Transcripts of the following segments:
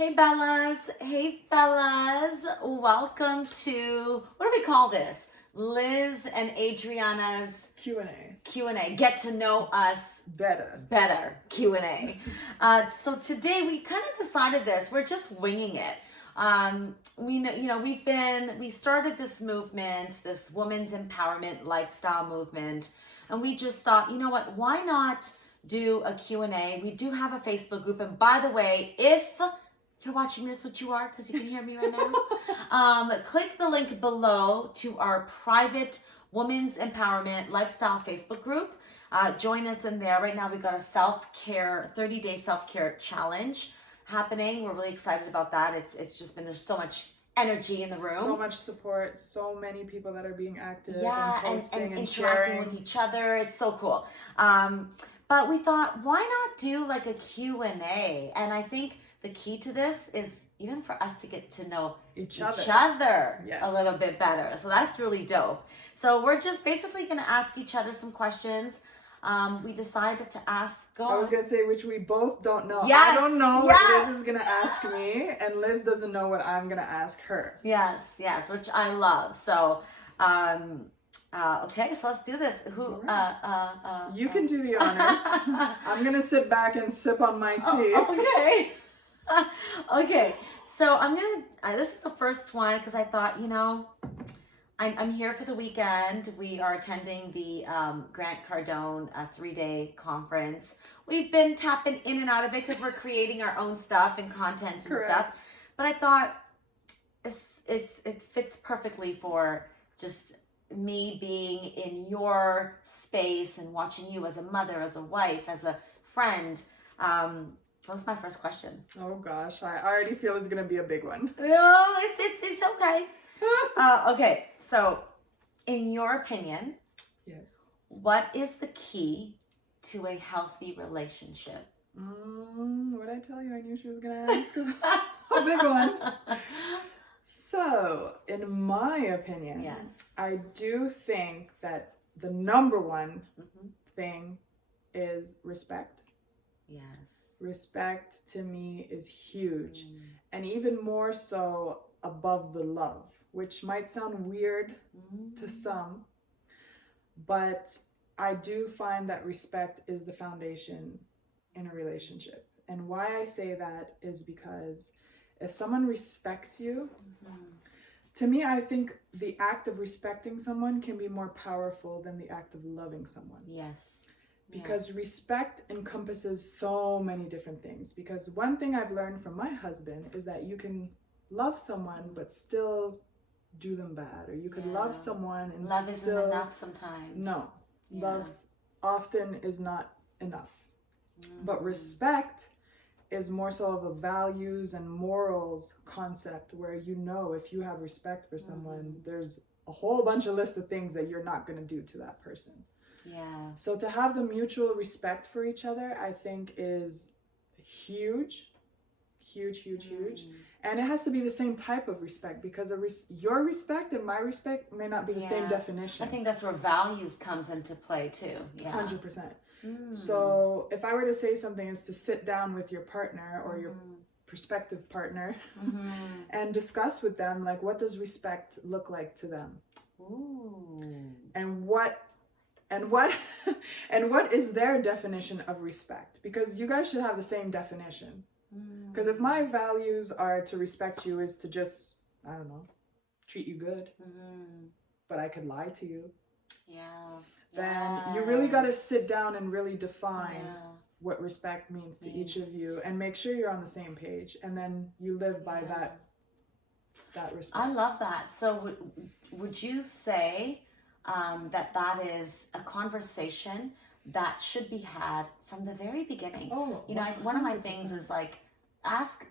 Hey Bellas, hey fellas, welcome to, what do we call this? Liz and Adrianna's Q&A, get to know us better Q&A. So today we kind of decided this, we're just winging it. We started this movement, this women's empowerment lifestyle movement, and we just thought, you know what, why not do a Q&A? We do have a Facebook group, and by the way, if you're watching this, which you are because you can hear me right now, click the link below to our private women's empowerment lifestyle Facebook group. Join us in there. Right now we've got a 30-day self-care challenge happening. We're really excited about that. It's just been, there's so much energy in the room. So much support, so many people that are being active and posting and interacting sharing with each other. It's so cool. But we thought, why not do like a Q&A? And I think the key to this is even for us to get to know each other yes. a little bit better. So that's really dope. So we're just basically going to ask each other some questions. We decided to ask. I was going to say, which we both don't know. Yes. I don't know what Liz is going to ask me, and Liz doesn't know what I'm going to ask her. Yes, which I love. So, okay, so let's do this. You can do the honors. I'm going to sit back and sip on my tea. Okay. Okay, so this is the first one because I thought, I'm here for the weekend. We are attending the Grant Cardone 3-day conference. We've been tapping in and out of it because we're creating our own stuff and content and stuff. But I thought it fits perfectly for just me being in your space and watching you as a mother, as a wife, as a friend. So that's my first question. Oh gosh, I already feel it's gonna be a big one. No, it's okay. Okay, so in your opinion, yes, what is the key to a healthy relationship? What did I tell you? I knew she was gonna ask a big one. So, in my opinion, yes, I do think that the number one thing is respect. Yes. Respect to me is huge, and even more so above the love, which might sound weird to some, but I do find that respect is the foundation in a relationship. And why I say that is because if someone respects you, to me, I think the act of respecting someone can be more powerful than the act of loving someone. Yes. Because respect encompasses so many different things. Because one thing I've learned from my husband is that you can love someone but still do them bad, or you could love someone and love isn't enough sometimes. No, love often is not enough. But respect is more so of a values and morals concept, where if you have respect for someone, there's a whole bunch of list of things that you're not going to do to that person. Yeah. So to have the mutual respect for each other, I think is huge. And it has to be the same type of respect, because your respect and my respect may not be the same definition. I think that's where values comes into play too. Yeah. 100%. So if I were to say something, is to sit down with your partner or your prospective partner and discuss with them, like, what does respect look like to them? And what is their definition of respect? Because you guys should have the same definition. Because if my values are to respect you is to just, I don't know, treat you good, but I could lie to you, then you really got to sit down and really define what respect means to each of you, and make sure you're on the same page, and then you live by that respect. I love that. So would you say that is a conversation that should be had from the very beginning? One of my things is like, ask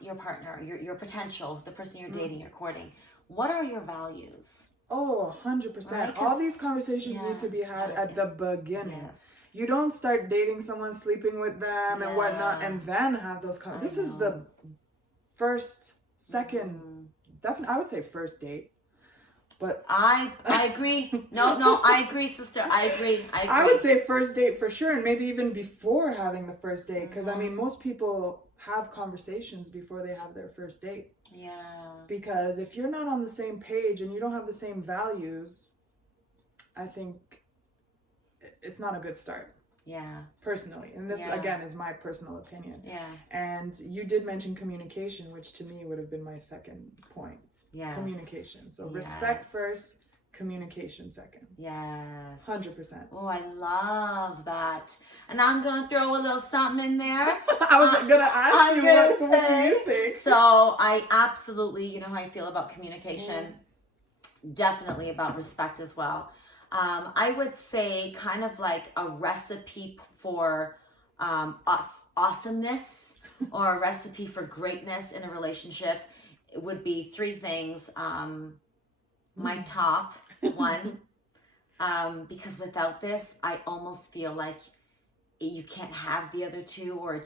your partner, your potential, the person you're dating, you're courting, what are your values? 100%. Right? All these conversations need to be had at the beginning. Yes. You don't start dating someone, sleeping with them and whatnot, and then have those conversations. This is the first, second, definitely, I would say first date. But I agree. No, I agree, sister. I agree. I would say first date for sure, and maybe even before having the first date, because I mean, most people have conversations before they have their first date. Yeah. Because if you're not on the same page and you don't have the same values, I think it's not a good start. Yeah. Personally. And this, again, is my personal opinion. Yeah. And you did mention communication, which to me would have been my second point. Yes. Communication. So respect first, communication second. Yes. 100%. Oh, I love that. And I'm going to throw a little something in there. I was going to ask you, what do you think? So I absolutely, you know how I feel about communication. Definitely about respect as well. I would say kind of like a recipe for awesomeness or a recipe for greatness in a relationship. It would be three things. My top one, because without this, I almost feel like you can't have the other two, or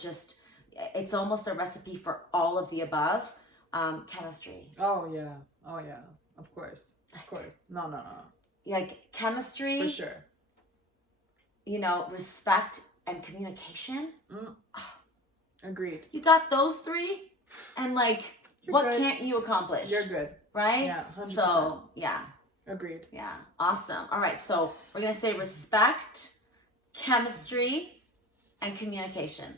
it's almost a recipe for all of the above. Chemistry. Oh yeah. Of course. No. Like chemistry. For sure. You know, respect and communication. Agreed. You got those three, and like, what good. can't you accomplish? You're good. Right? Yeah, 100%. So, yeah. Agreed. Yeah. Awesome. All right. So, we're going to say respect, chemistry, and communication.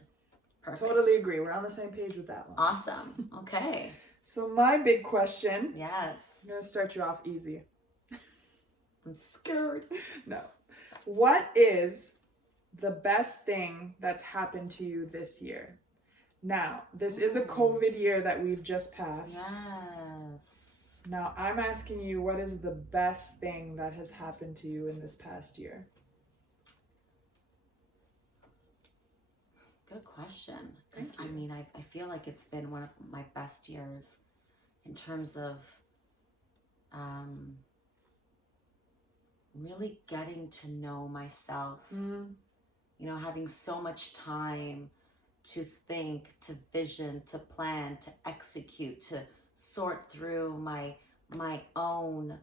Perfect. Totally agree. We're on the same page with that one. Awesome. Okay. So, my big question. Yes. I'm going to start you off easy. I'm scared. No. What is the best thing that's happened to you this year? Now, this is a COVID year that we've just passed. Yes. Now, I'm asking you, what is the best thing that has happened to you in this past year? Good question. Because, I mean, I feel like it's been one of my best years in terms of really getting to know myself. You know, having so much time to think, to vision, to plan, to execute, to sort through my own,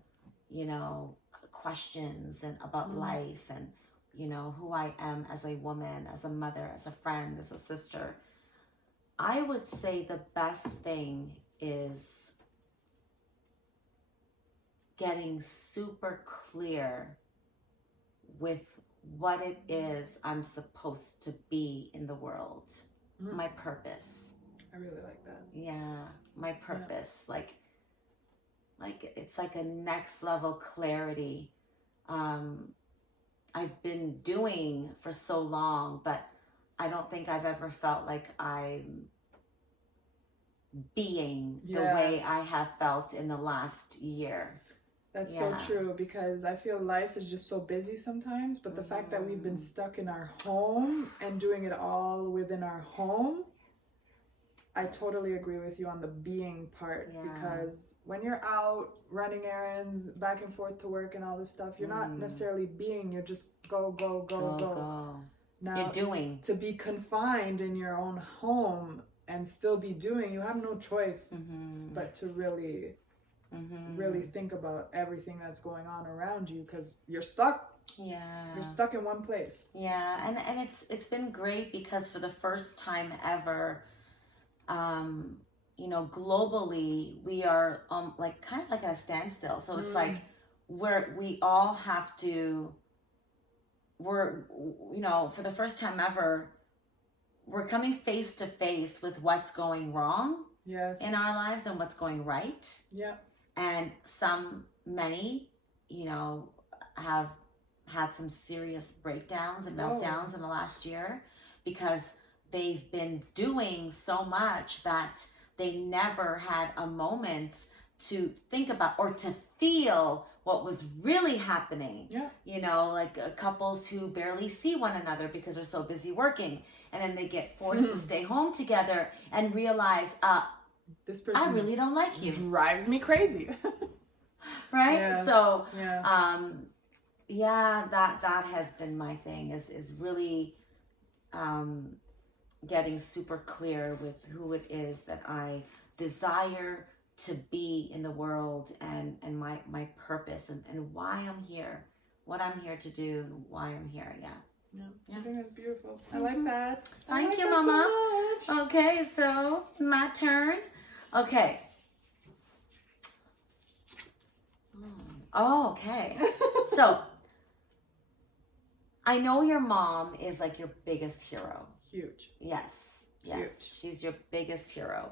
you know, questions and about life and, you know, who I am as a woman, as a mother, as a friend, as a sister. I would say the best thing is getting super clear with what it is I'm supposed to be in the world. My purpose. I really like that. Yeah, my purpose. Yeah. Like it's like a next level clarity. I've been doing for so long, but I don't think I've ever felt like I'm being the way I have felt in the last year. That's so true, because I feel life is just so busy sometimes, but the fact that we've been stuck in our home and doing it all within our home, I totally agree with you on the being part, because when you're out running errands, back and forth to work and all this stuff, you're not necessarily being, you're just go. Now, you're doing. To be confined in your own home and still be doing, you have no choice but to really think about everything that's going on around you, because you're stuck. You're stuck in one place. And it's been great, because for the first time ever, you know, globally we are like kind of like at a standstill. So it's like we all have to, you know, for the first time ever, we're coming face to face with what's going wrong in our lives and what's going right. And many, you know, have had some serious breakdowns and meltdowns in the last year, because they've been doing so much that they never had a moment to think about or to feel what was really happening. You know, like couples who barely see one another because they're so busy working, and then they get forced to stay home together and realize, this person I really don't like you. Drives me crazy. Right? So, that has been my thing, is really getting super clear with who it is that I desire to be in the world, and my purpose and why I'm here, what I'm here to do, and why I'm here. I think that's beautiful. I like that. Thank you, that Mama. so much. Okay, so my turn. Okay. Oh, okay. So I know your mom is like your biggest hero. Huge. Yes. Huge. Yes. She's your biggest hero.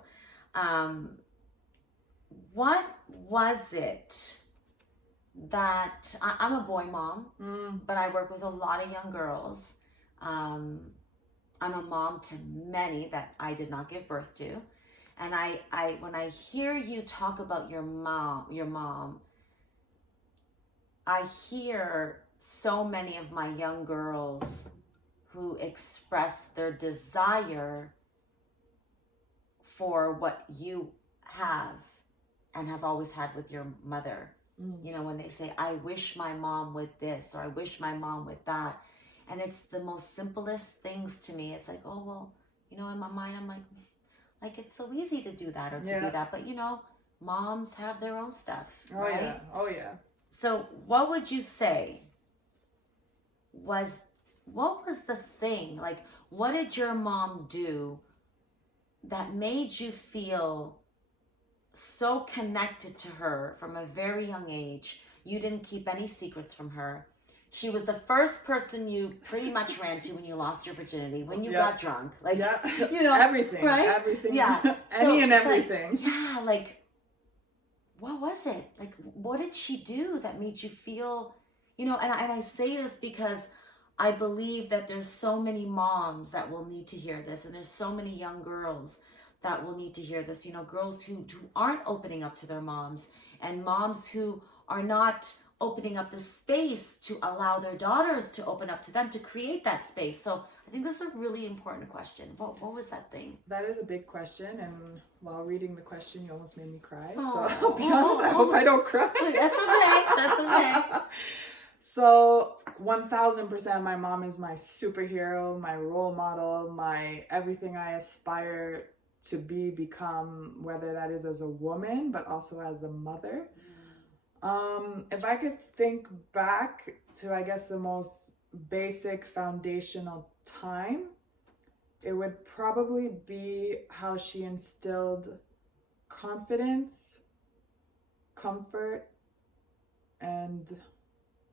What was it that I'm a boy mom, but I work with a lot of young girls. I'm a mom to many that I did not give birth to. And I when I hear you talk about your mom, I hear so many of my young girls who express their desire for what you have and have always had with your mother. You know, when they say, I wish my mom would this, or I wish my mom would that. And it's the most simplest things to me. It's like, oh, well, you know, in my mind, I'm like it's so easy to do that or to be that. But, you know, moms have their own stuff, right? Yeah. Oh, yeah. So what would you say what was the thing? Like, what did your mom do that made you feel so connected to her from a very young age? You didn't keep any secrets from her. She was the first person you pretty much ran to when you lost your virginity, when you got drunk. Like, you know, everything, right? Everything. Yeah. Any and it's everything. Like, yeah, like, what was it? Like, what did she do that made you feel, you know, and I say this because I believe that there's so many moms that will need to hear this, and there's so many young girls that will need to hear this, you know, girls who aren't opening up to their moms, and moms who are not opening up the space to allow their daughters to open up to them, to create that space. So I think this is a really important question. What was that thing? That is a big question, and while reading the question, you almost made me cry. Oh. So I'll be honest, I hope I don't cry. That's okay. That's okay. So 1000%, my mom is my superhero, my role model, my everything I aspire to become, whether that is as a woman, but also as a mother. If I could think back to, I guess, the most basic foundational time, it would probably be how she instilled confidence, comfort, and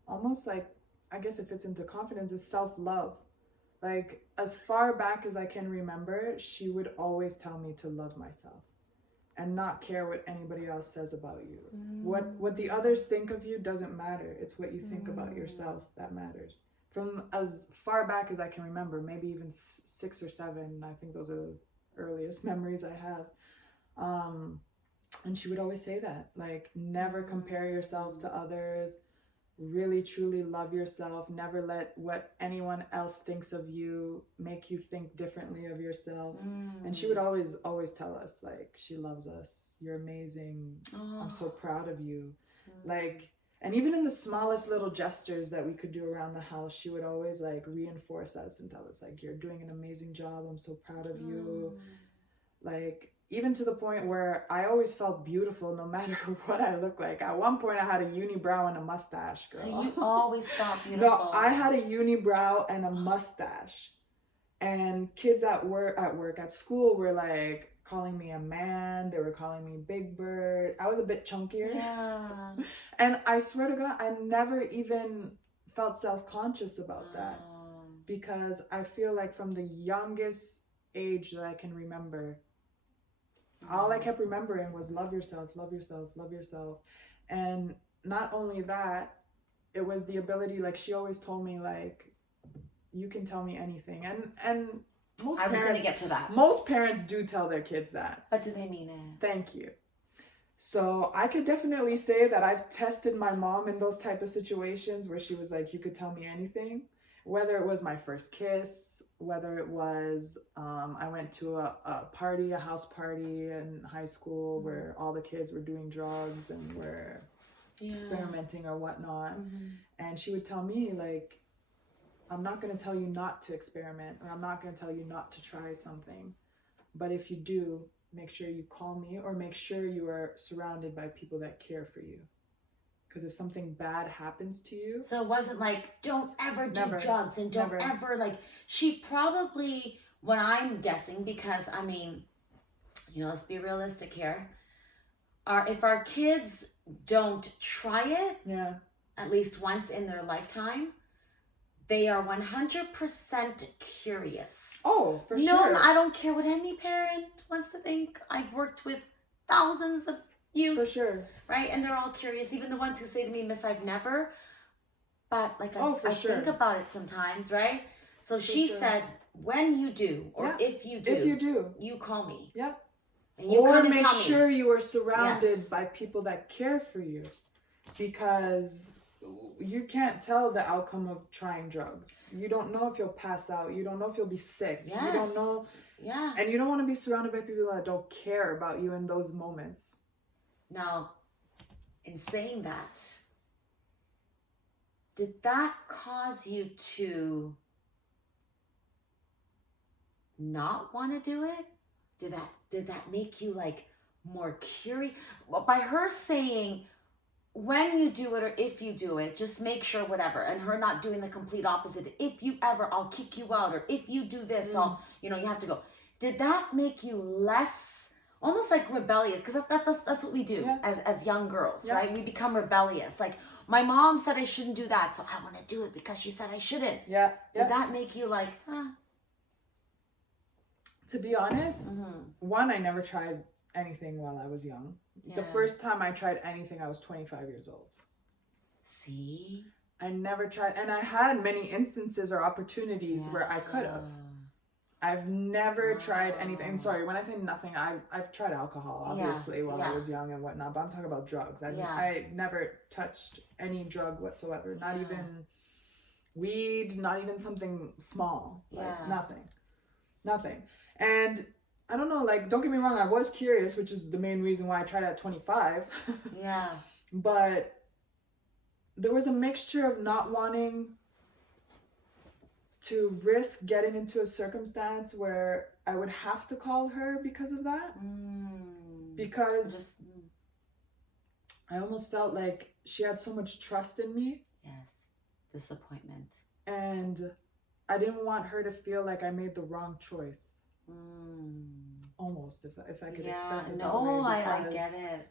almost like, I guess it fits into confidence, is self-love. Like, as far back as I can remember, she would always tell me to love myself and not care what anybody else says about you. What the others think of you doesn't matter. It's what you think about yourself that matters. From as far back as I can remember, maybe even 6 or 7, I think those are the earliest memories I have. And she would always say that, like, never compare yourself to others. Really truly love yourself. Never let what anyone else thinks of you make you think differently of yourself. And she would always tell us, like, she loves us, you're amazing, I'm so proud of you. Like, and even in the smallest little gestures that we could do around the house, she would always, like, reinforce us and tell us, like, you're doing an amazing job, I'm so proud of you. Like, even to the point where I always felt beautiful no matter what I looked like. At one point, I had a unibrow and a mustache, girl. So you always felt beautiful. No, I had a unibrow and a mustache. And kids at school were, like, calling me a man. They were calling me Big Bird. I was a bit chunkier. Yeah. And I swear to God, I never even felt self-conscious about that. Because I feel like from the youngest age that I can remember, all I kept remembering was love yourself, love yourself, love yourself. And not only that, it was the ability, like, she always told me, like, you can tell me anything. And most I was parents, going to get to that. Most parents do tell their kids that. But do they mean it? Thank you. So I could definitely say that I've tested my mom in those type of situations where she was like, you could tell me anything. Whether it was my first kiss, whether it was, I went to a party, a house party in high school where all the kids were doing drugs and were experimenting or whatnot. And she would tell me, like, I'm not going to tell you not to experiment, or I'm not going to tell you not to try something. But if you do, make sure you call me, or make sure you are surrounded by people that care for you. Because if something bad happens to you. So it wasn't like, don't ever do Never. drugs and don't Never. ever, like, she probably, when I'm guessing, because I mean, you know, let's be realistic here. If our kids don't try it, Yeah. at least once in their lifetime, they are 100% curious. Oh, for No, sure. I don't care what any parent wants to think. I've worked with thousands of youth. For sure. Right? And they're all curious. Even the ones who say to me, Miss, I've never. But like I sure. think about it sometimes, right? So For she sure. said, when you do, or Yeah. if you do, you call me. Yeah. And you Or come and make tell sure me. you are surrounded Yes. by people that care for you. Because you can't tell the outcome of trying drugs. You don't know if you'll pass out. You don't know if you'll be sick. Yes. You don't know. Yeah. And you don't want to be surrounded by people that don't care about you in those moments. Now, in saying that, did that cause you to not want to do it? Did that make you like more curious? Well, by her saying, when you do it or if you do it, just make sure whatever, and her not doing the complete opposite. If you ever, I'll kick you out, or if you do this, I'll, you know, you have to go. Did that make you less, almost like rebellious? Because that's what we do as young girls, right? We become rebellious. Like, my mom said I shouldn't do that, so I want to do it because she said I shouldn't. Yeah. Did that make you like, To be honest, one, I never tried anything while I was young. Yeah. The first time I tried anything, I was 25 years old. See? I never tried, and I had many instances or opportunities where I could have. I've never tried anything. Sorry, when I say nothing, I've tried alcohol, obviously, while I was young and whatnot, but I'm talking about drugs. I never touched any drug whatsoever, not even weed, not even something small, like nothing. And I don't know, like, don't get me wrong, I was curious, which is the main reason why I tried at 25. Yeah. But there was a mixture of not wanting to risk getting into a circumstance where I would have to call her because of that. Because I almost felt like she had so much trust in me. Yes. Disappointment. And I didn't want her to feel like I made the wrong choice. Almost, if I could express it that way. No, I get it.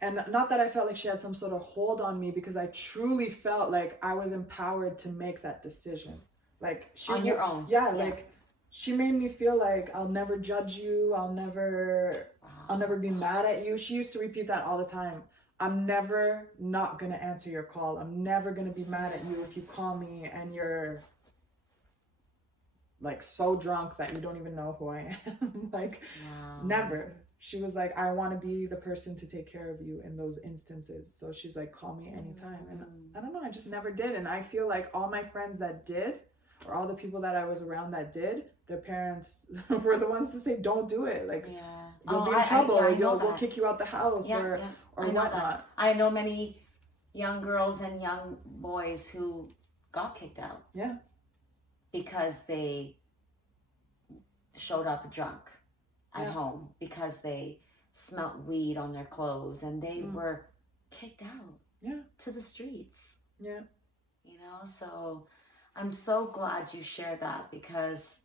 And not that I felt like she had some sort of hold on me, because I truly felt like I was empowered to make that decision. Like, she on your own. Yeah, like, she made me feel like I'll never judge you. I'll never be mad at you. She used to repeat that all the time. I'm never not going to answer your call. I'm never going to be mad at you if you call me and you're like so drunk that you don't even know who I am. Like, never. She was like, I want to be the person to take care of you in those instances. So she's like, call me anytime. And I don't know, I just never did. And I feel like all my friends that did, or all the people that I was around that did, their parents were the ones to say, don't do it. Like, you'll be in trouble, or we'll kick you out the house, or whatnot. I know many young girls and young boys who got kicked out. Yeah. Because they showed up drunk at home, because they smelt weed on their clothes, and they were kicked out to the streets. Yeah. You know, so I'm so glad you shared that, because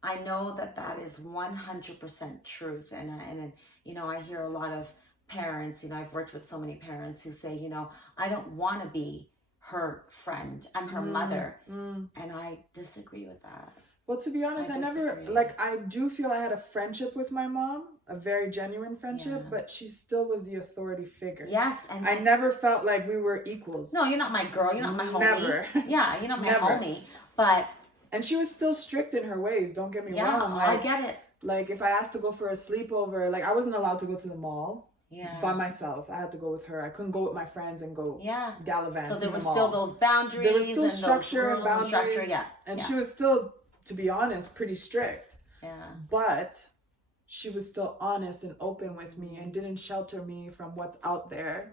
I know that is 100% truth. And you know, I hear a lot of parents, you know, I've worked with so many parents who say, you know, I don't want to be her friend, I'm her mother. And I disagree with that. Well, to be honest, I do feel I had a friendship with my mom, a very genuine friendship, but she still was the authority figure. Yes. And I never felt like we were equals. No, you're not my girl, you're not my homie. Never. Yeah, you're not my homie. But and she was still strict in her ways, don't get me wrong. Like, I get it. Like, if I asked to go for a sleepover, like, I wasn't allowed to go to the mall. By myself. I had to go with her. I couldn't go with my friends and go gallivant. So there was still those boundaries. There was still and structure and boundaries. And she was still, to be honest, pretty strict. Yeah. But she was still honest and open with me and didn't shelter me from what's out there,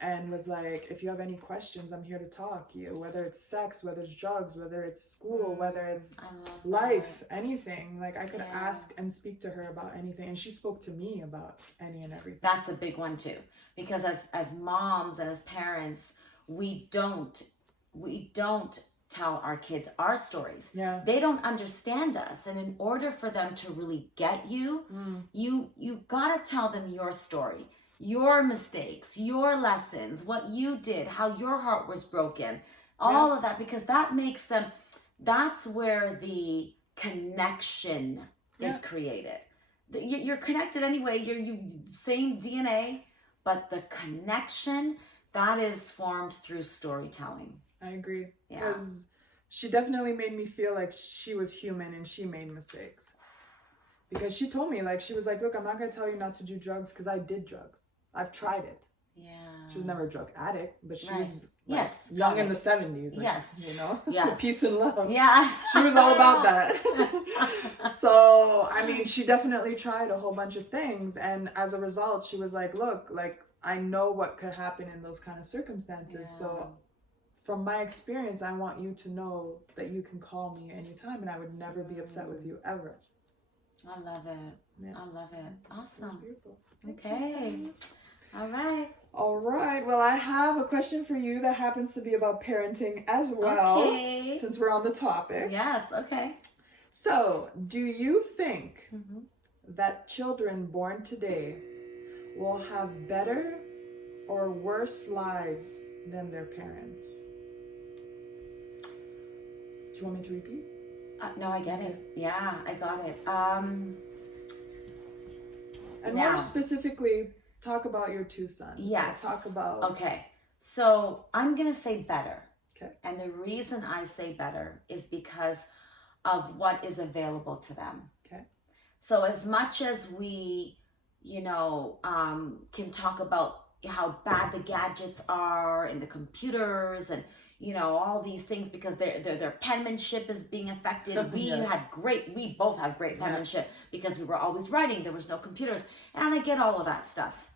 and was like, if you have any questions, I'm here to talk. You, whether it's sex, whether it's drugs, whether it's school, whether it's life, anything, like I could ask and speak to her about anything, and she spoke to me about any and everything. That's a big one too, because as moms and as parents, we don't tell our kids our stories. They don't understand us, and in order for them to really get you, you gotta tell them your story, your mistakes, your lessons, what you did, how your heart was broken, all of that, because that makes them, that's where the connection is created. You're connected anyway, you're same DNA, but the connection, that is formed through storytelling. I agree. Because she definitely made me feel like she was human and she made mistakes. Because she told me, like, she was like, look, I'm not going to tell you not to do drugs because I did drugs. I've tried it. She was never a drug addict, but she was like, young in the 70s. Like, you know? Peace and love. She was all about that. So, I mean, she definitely tried a whole bunch of things. And as a result, she was like, look, like, I know what could happen in those kind of circumstances. So from my experience, I want you to know that you can call me anytime and I would never be upset with you ever. I love it. I love it. Awesome. Beautiful. Okay. All right. All right. Well, I have a question for you that happens to be about parenting as well. Okay. Since we're on the topic. Yes. Okay. So, do you think that children born today will have better or worse lives than their parents? Do you want me to repeat? No, I get it. Yeah, I got it. And more specifically, talk about your two sons. Yes. Talk about... Okay. So I'm going to say better. Okay. And the reason I say better is because of what is available to them. Okay. So as much as we, can talk about how bad the gadgets are and the computers and, all these things, because their penmanship is being affected. We both have great penmanship because we were always writing. There was no computers. And I get all of that stuff.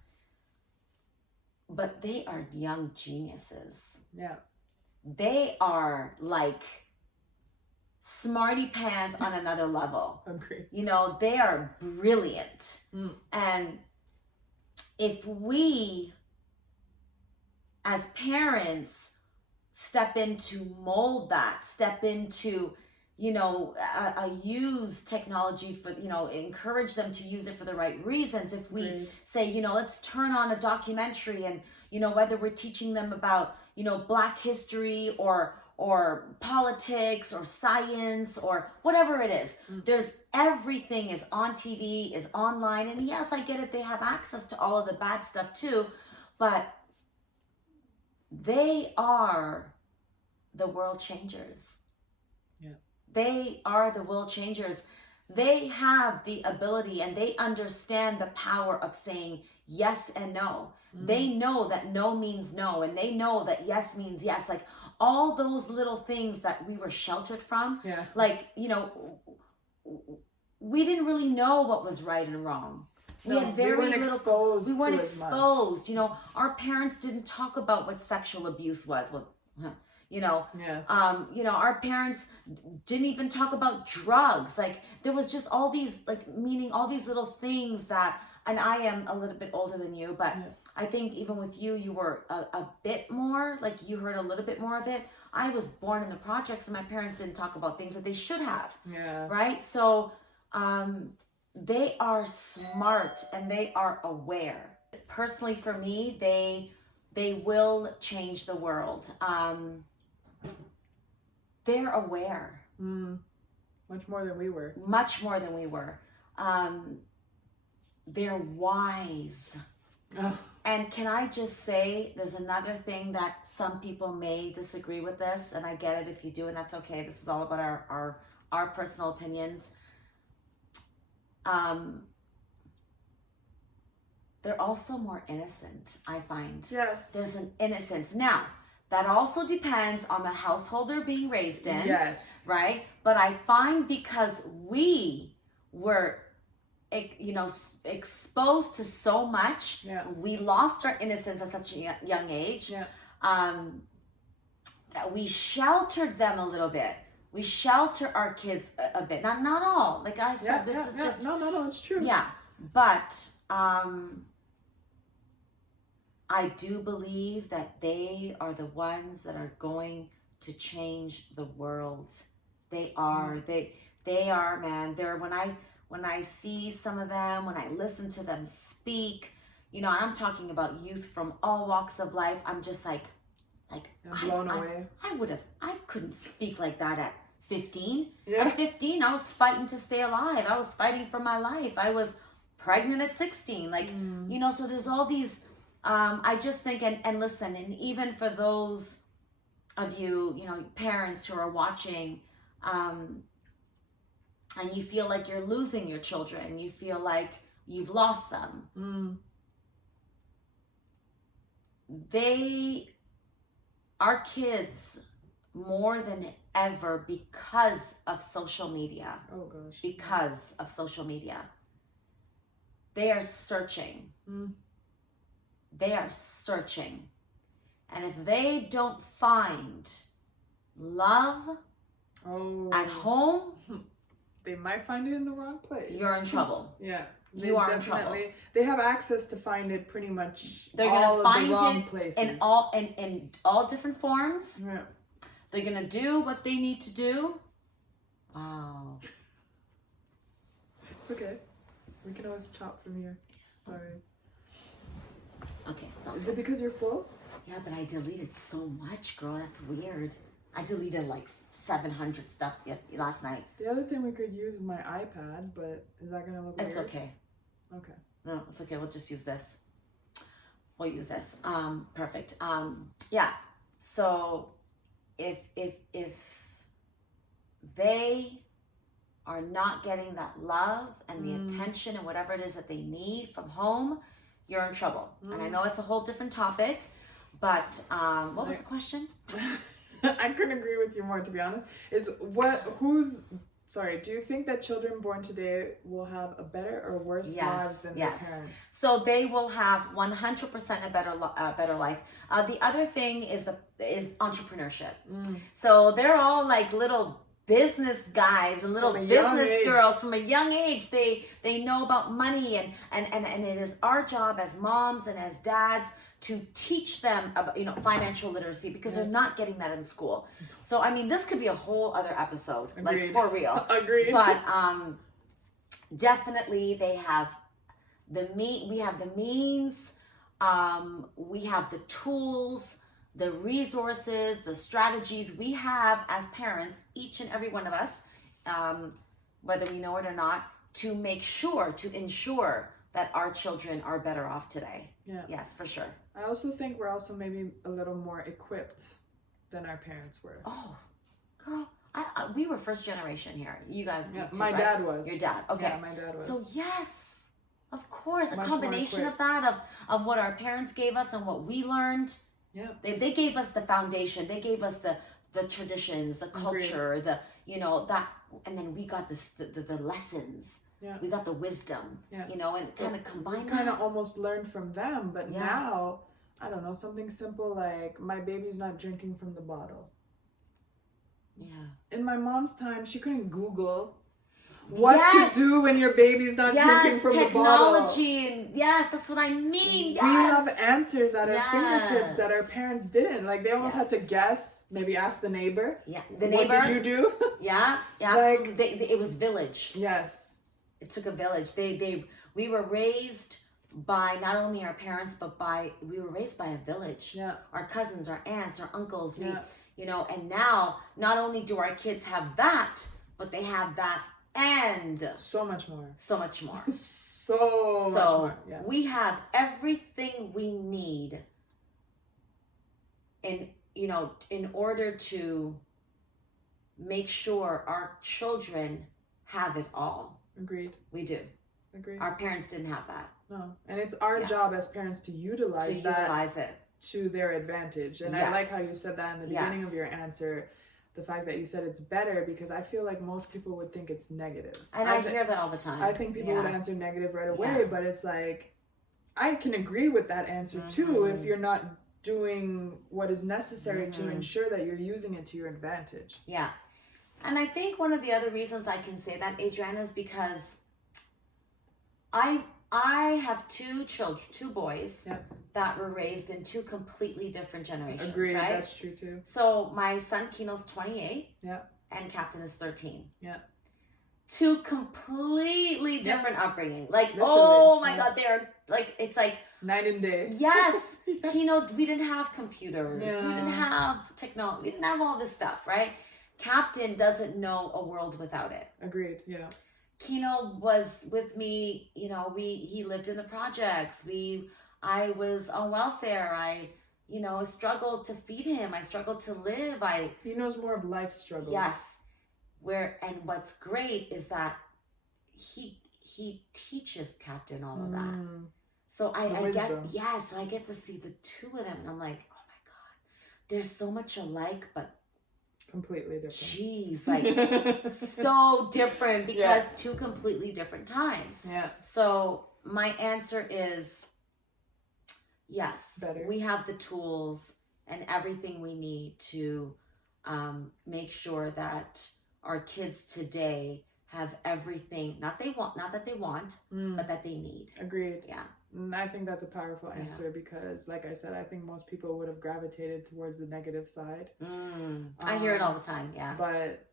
But they are young geniuses. Yeah. They are like smarty pants on another level. Agreed. They are brilliant. And if we, as parents, step in to mold that, step into, use technology for, encourage them to use it for the right reasons. If we say, let's turn on a documentary and, whether we're teaching them about, Black history or politics or science or whatever it is, everything is on TV, is online. And yes, I get it. They have access to all of the bad stuff too, but they are the world changers. Yeah. They are the world changers. They have the ability and they understand the power of saying yes and no. They know that no means no, and they know that yes means yes. Like all those little things that we were sheltered from, like, we didn't really know what was right and wrong. We had very little exposed. We weren't exposed. Our parents didn't talk about what sexual abuse was. Our parents didn't even talk about drugs. Like there was just all these all these little things that, and I am a little bit older than you, but I think even with you, you were a bit more, like you heard a little bit more of it. I was born in the projects and my parents didn't talk about things that they should have. Yeah. Right? So, they are smart and they are aware. Personally, for me, they will change the world. They're aware. Much more than we were. Much more than we were. They're wise. Oh. And can I just say, there's another thing that some people may disagree with this, and I get it if you do, and that's okay. This is all about our personal opinions. They're also more innocent, I find. Yes. There's an innocence. Now, that also depends on the household they're being raised in. Yes. Right? But I find because we were exposed to so much. Yeah. We lost our innocence at such a young age. Yeah. That we sheltered them a little bit. We shelter our kids a bit. Not all. Like I said, this is just no, it's true. Yeah, but I do believe that they are the ones that are going to change the world. They are. They are, man. They're when I see some of them, when I listen to them speak, and I'm talking about youth from all walks of life. I'm just like I'm blown away. I couldn't speak like that at 15. Yeah. At 15, I was fighting to stay alive. I was fighting for my life. I was pregnant at 16. So there's all these, I just think, and listen, and even for those of you, parents who are watching, and you feel like you're losing your children, you feel like you've lost them. Our kids, more than ever, because of social media. Oh gosh. Because of social media. They are searching. They are searching. And if they don't find love at home, they might find it in the wrong place. You're in trouble. Yeah. You are in trouble. They have access to find it pretty much. They're gonna find the wrong it places. in all different forms. Yeah. They're gonna do what they need to do. Wow. It's okay. We can always chop from here. Sorry. Okay. Is it because you're full? Yeah, but I deleted so much, girl. That's weird. I deleted like 700 stuff last night. The other thing we could use is my iPad, but is that gonna look weird? It's okay. Okay. No, it's okay. We'll just use this. We'll use this. Perfect. Yeah. So if they are not getting that love and the attention and whatever it is that they need from home, you're in trouble. And I know it's a whole different topic, but what was the question? I couldn't agree with you more, to be honest. Do you think that children born today will have a better or worse lives than their parents? So they will have 100% a better life. The other thing is entrepreneurship. So they're all like little business guys and little business girls from a young age. They know about money and it is our job as moms and as dads to teach them about financial literacy, because they're not getting that in school. So I mean, this could be a whole other episode. Agreed. Like for real. Agreed. But definitely they have we have the means, we have the tools, the resources, the strategies we have as parents, each and every one of us, whether we know it or not, to ensure that our children are better off today. Yeah. Yes, for sure. I also think we're also maybe a little more equipped than our parents were. Oh, girl, we were first generation here. You guys, yeah, too, my right? dad was. Your dad, okay. Yeah, my dad was. So yes, of course, a Much combination of that, of what our parents gave us and what we learned. Yeah. They gave us the foundation. They gave us the traditions, the culture, that, and then we got the lessons. Yeah. We got the wisdom, and kind of combined. We kind of almost learned from them, but now, I don't know, something simple like my baby's not drinking from the bottle. Yeah. In my mom's time, she couldn't Google what to do when your baby's not drinking from the bottle. Technology, and that's what I mean. Yes. We have answers at our fingertips that our parents didn't. Like, they almost had to guess, maybe ask the neighbor. Yeah, the neighbor. What did you do? Yeah, absolutely. It was village. Yes. It took a village. We were raised by not only our parents, but we were raised by a village. Yeah. Our cousins, our aunts, our uncles. And now not only do our kids have that, but they have that and so much more. So much more. so much more. Yeah. We have everything we need in order to make sure our children have it all. Agreed. We do. Agreed. Our parents didn't have that. No. And it's our job as parents to utilize it to their advantage. And I like how you said that in the beginning of your answer, the fact that you said it's better, because I feel like most people would think it's negative. And I hear that all the time. I think people would answer negative right away, but it's like, I can agree with that answer too if you're not doing what is necessary to ensure that you're using it to your advantage. Yeah. And I think one of the other reasons I can say that, Adrianna, is because I have two boys that were raised in two completely different generations. Agreed, right? That's true too. So my son Keno's 28. Yeah. And Captain is 13. Yeah. Two completely different upbringing. Like, literally. Oh my God, they're like, it's like night and day. Yes. Keno, we didn't have computers. We didn't have technology. We didn't have all this stuff, right? Captain doesn't know a world without it. Agreed. Yeah. Keno was with me, he lived in the projects. I was on welfare. I struggled to feed him. I struggled to live. He knows more of life struggles. Yes. And what's great is that he teaches Captain all of that. So I get to see the two of them, and I'm like, oh my God, they're so much alike, but completely different. Jeez, like so different, because two completely different times. Yeah. So my answer is yes. Better. We have the tools and everything we need to make sure that our kids today have everything, not that they want, but that they need. Agreed. Yeah. And I think that's a powerful answer because, like I said, I think most people would have gravitated towards the negative side. I hear it all the time, yeah. But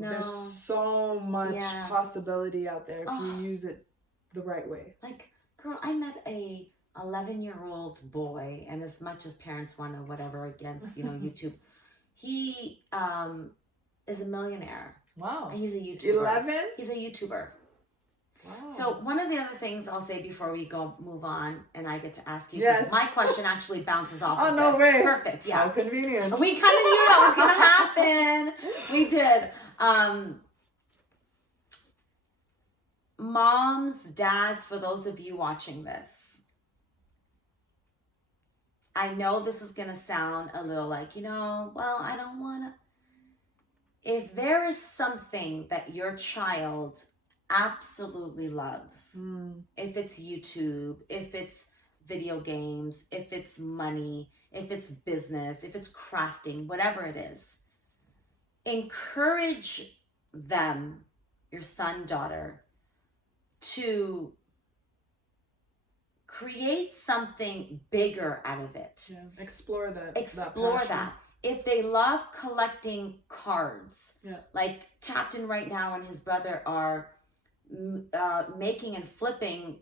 there's so much possibility out there if you use it the right way. Like, girl, I met a 11-year-old boy, and as much as parents want to whatever against, YouTube, he is a millionaire. Wow. And he's a YouTuber. 11? He's a YouTuber. Wow. So one of the other things I'll say before we move on, and I get to ask you, yes, because my question actually bounces off of this. Way. Perfect, yeah. How convenient. We kind of knew that was going to happen. We did. Moms, dads, for those of you watching this, I know this is going to sound a little like, I don't want to. If there is something that your child absolutely loves, if it's YouTube, if it's video games, if it's money, if it's business, if it's crafting, whatever it is, encourage them, your son, daughter, to create something bigger out of it. Yeah. Explore that. Explore that. If they love collecting cards, like Captain right now and his brother are making and flipping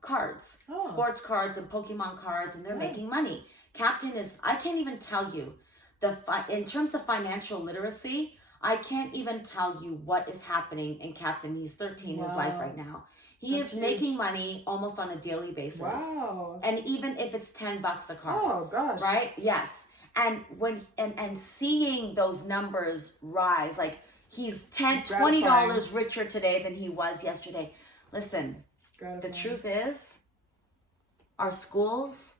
cards, sports cards and Pokemon cards, and they're making money. Captain I can't even tell you, in terms of financial literacy, I can't even tell you what is happening in Captain. He's 13 in his life right now. That's huge. Making money almost on a daily basis. Wow. And even if it's $10 a card. Oh gosh. Right? Yes. And and seeing those numbers rise, like he's $20 richer today than he was yesterday. Listen, the truth is, our schools,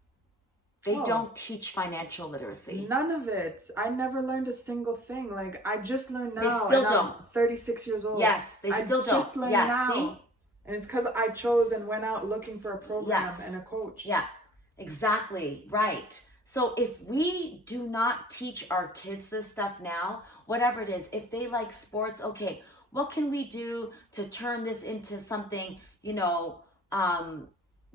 they don't teach financial literacy. None of it. I never learned a single thing. Like, I just learned now. They still don't. I'm 36 years old. Yes, they still don't. I just learned now. See? And it's because I chose and went out looking for a program and a coach. Yeah, exactly. Right. So if we do not teach our kids this stuff now, whatever it is, if they like sports, okay, what can we do to turn this into something,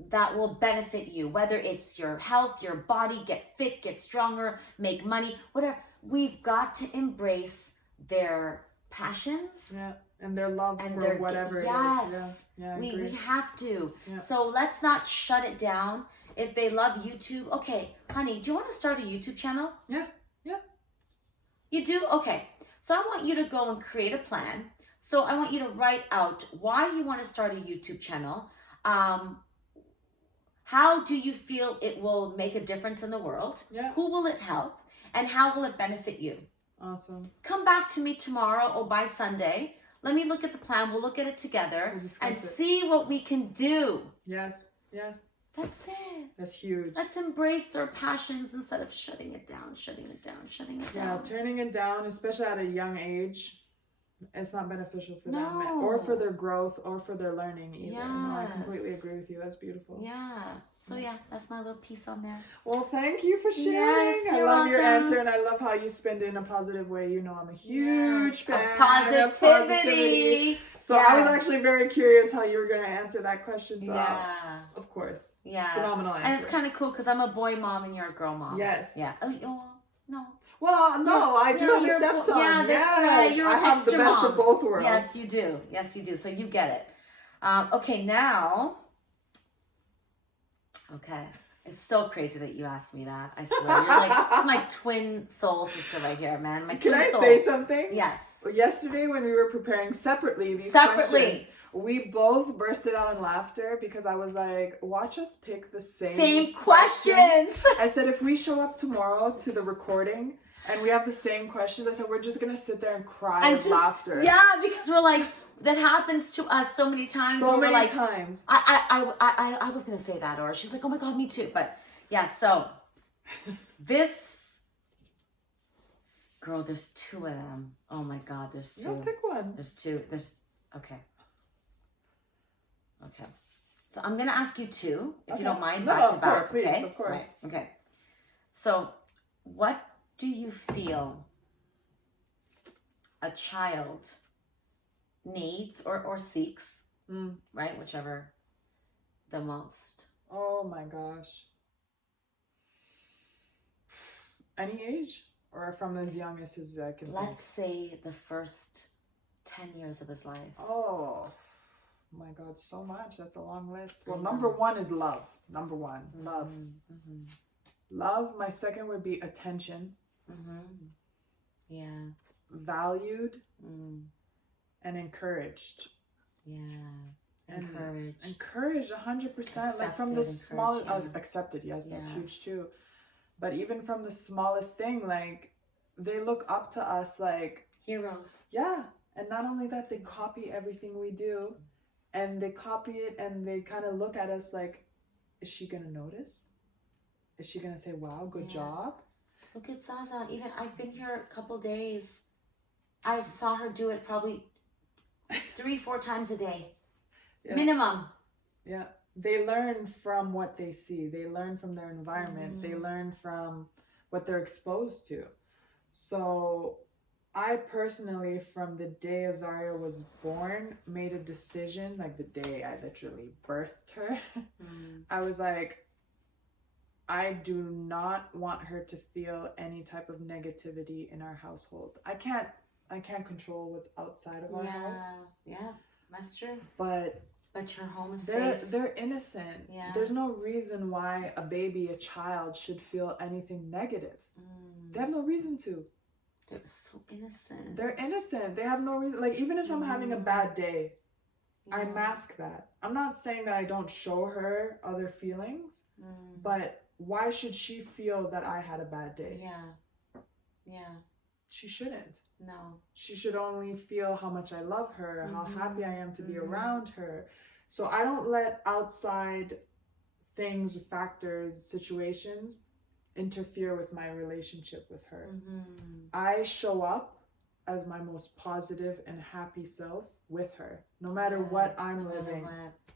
that will benefit you, whether it's your health, your body, get fit, get stronger, make money, whatever. We've got to embrace their passions. Yeah. And their love for whatever it is. Yeah, we have to. Yeah. So let's not shut it down. If they love YouTube, okay, honey, do you want to start a YouTube channel? Yeah. You do? Okay. So I want you to go and create a plan. So I want you to write out why you want to start a YouTube channel. How do you feel it will make a difference in the world? Yeah. Who will it help? And how will it benefit you? Awesome. Come back to me tomorrow or by Sunday. Let me look at the plan. We'll look at it together and see what we can do. Yes. That's it. That's huge. Let's embrace their passions instead of shutting it down. Yeah, turning it down, especially at a young age, it's not beneficial for them or for their growth or for their learning either. Yes. No, I completely agree with you. That's beautiful. Yeah. So yeah, that's my little piece on there. Well, thank you for sharing. Yes, I you're love your welcome. answer, and I love how you spend it in a positive way. You know, I'm a huge fan of positivity. So I was actually very curious how you were going to answer that question. So of course. Yeah. Phenomenal answer. And it's kind of cool because I'm a boy mom and you're a girl mom. Yes. Yeah. Oh, no. Well, no, I do have a stepson. Yeah, that's right. You're I an have extra the best mom. of both worlds. Yes, you do. Yes, you do. So you get it. Okay, now. Okay. It's so crazy that you asked me that. I swear. You're like, it's my twin soul sister right here, man. My twin soul. Can I say something? Yes. Yesterday when we were preparing separately these questions, we both bursted out in laughter because I was like, watch us pick the same questions. I said, if we show up tomorrow to the recording and we have the same questions, I said, we're just going to sit there and cry with laughter. Yeah, because we're like, that happens to us so many times. So many like, times. I was going to say that, or she's like, oh my God, me too. But yeah, so this, girl, there's two of them. Oh my God, there's two. No, pick one. There's two. Okay. So I'm going to ask you two, if you don't mind, back to back. Please, okay? Of course. Right. Okay. So what do you feel a child needs or seeks, right? Whichever, the most. Oh my gosh. Any age? Or from as young as I can Let's say the first 10 years of his life. Oh my God, so much. That's a long list. Well, number one is love. Number one, love. Mm-hmm. Love. My second would be attention. Mm-hmm. Yeah. Valued. And encouraged. Yeah. Encouraged. Encouraged 100%. Like from the smallest, accepted, yes, that's huge too. But even from the smallest thing, like they look up to us like heroes. Yeah. And not only that, they copy everything we do, and they copy it and they kind of look at us like, is she going to notice? Is she going to say, wow, good job? Look at Zaza. Even I've been here a couple days. I saw her do it probably 3-4 times a day. Yeah. Minimum. Yeah. They learn from what they see. They learn from their environment. They learn from what they're exposed to. So I personally, from the day Azaria was born, made a decision, like the day I literally birthed her. I was like, I do not want her to feel any type of negativity in our household. I can't control what's outside of our house. Yeah, that's true. But your home is safe. They're innocent. Yeah. There's no reason why a child should feel anything negative. They have no reason to. They're so innocent. They're innocent. They have no reason. Like, even if I'm having a bad day, I mask that. I'm not saying that I don't show her other feelings, but why should she feel that I had a bad day? Yeah. She shouldn't. No. She should only feel how much I love her, how happy I am to be around her. So I don't let outside things, factors, situations interfere with my relationship with her. I show up as my most positive and happy self with her, no matter what I'm living.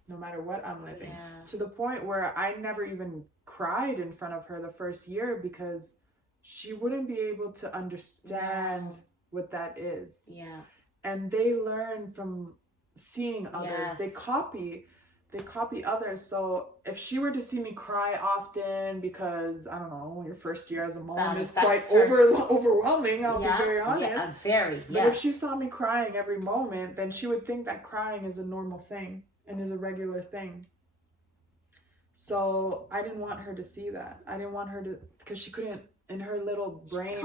No matter what I'm living. To the point where I never even cried in front of her the first year because she wouldn't be able to understand what that is. Yeah. And they learn from seeing others. They copy others. So if she were to see me cry often because, I don't know, your first year as a mom is quite overwhelming, I'll be very honest. Yeah, very, But if she saw me crying every moment, then she would think that crying is a normal thing and is a regular thing. So I didn't want her to see that. I didn't want her to, because she couldn't, in her little brain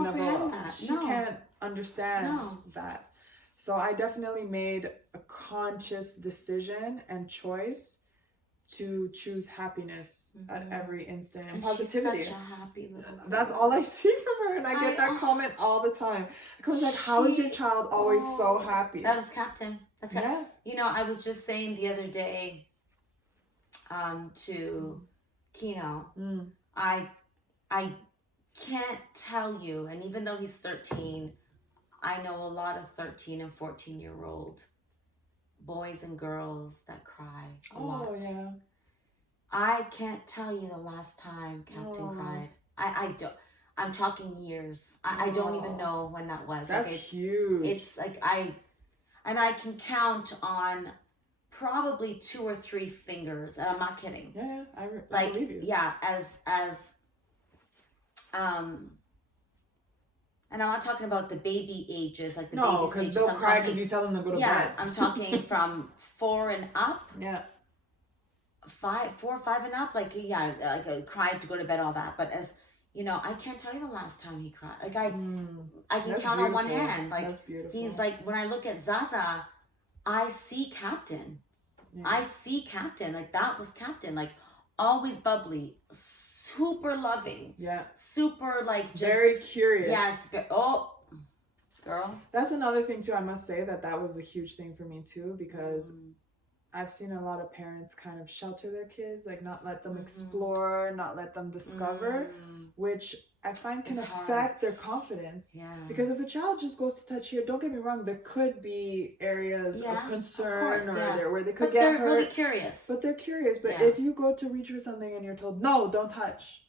she can't understand that. So I definitely made a conscious decision and choice to choose happiness at every instant and positivity. She's such a happy little girl. That's all I see from her, and I get that comment all the time. It comes like, how is your child always so happy? That is Captain. You know, I was just saying the other day to Kino, Mm. I can't tell you, and even though he's 13, I know a lot of 13 and 14-year-old boys and girls that cry a lot. Oh, yeah. I can't tell you the last time Captain cried. I don't. I'm talking years. I don't even know when that was. That's like, it's huge. It's like I can count on probably 2 or 3 fingers, and I'm not kidding. Yeah, I believe you. Yeah, as and I'm not talking about the baby ages, like the baby stages. No, because they'll cry because you tell them to go to bed. Yeah, I'm talking from 4 and up. Yeah. 4 or 5 and up, like I cried to go to bed, all that. But as you know, I can't tell you the last time he cried. Like I can count on one hand. Like that's beautiful. He's like, when I look at Zaza, I see Captain. Yeah. I see Captain. Like that was Captain. Like always bubbly, super loving. Yeah. Super like just very curious. Yes. Oh, girl. That's another thing too. I must say that was a huge thing for me too, because I've seen a lot of parents kind of shelter their kids, like not let them explore, not let them discover, which I find can affect their confidence. Yeah. Because if a child just goes to touch here, don't get me wrong, there could be areas of concern where they could get hurt. But they're really curious. But they're curious. But if you go to reach for something and you're told, no, don't touch.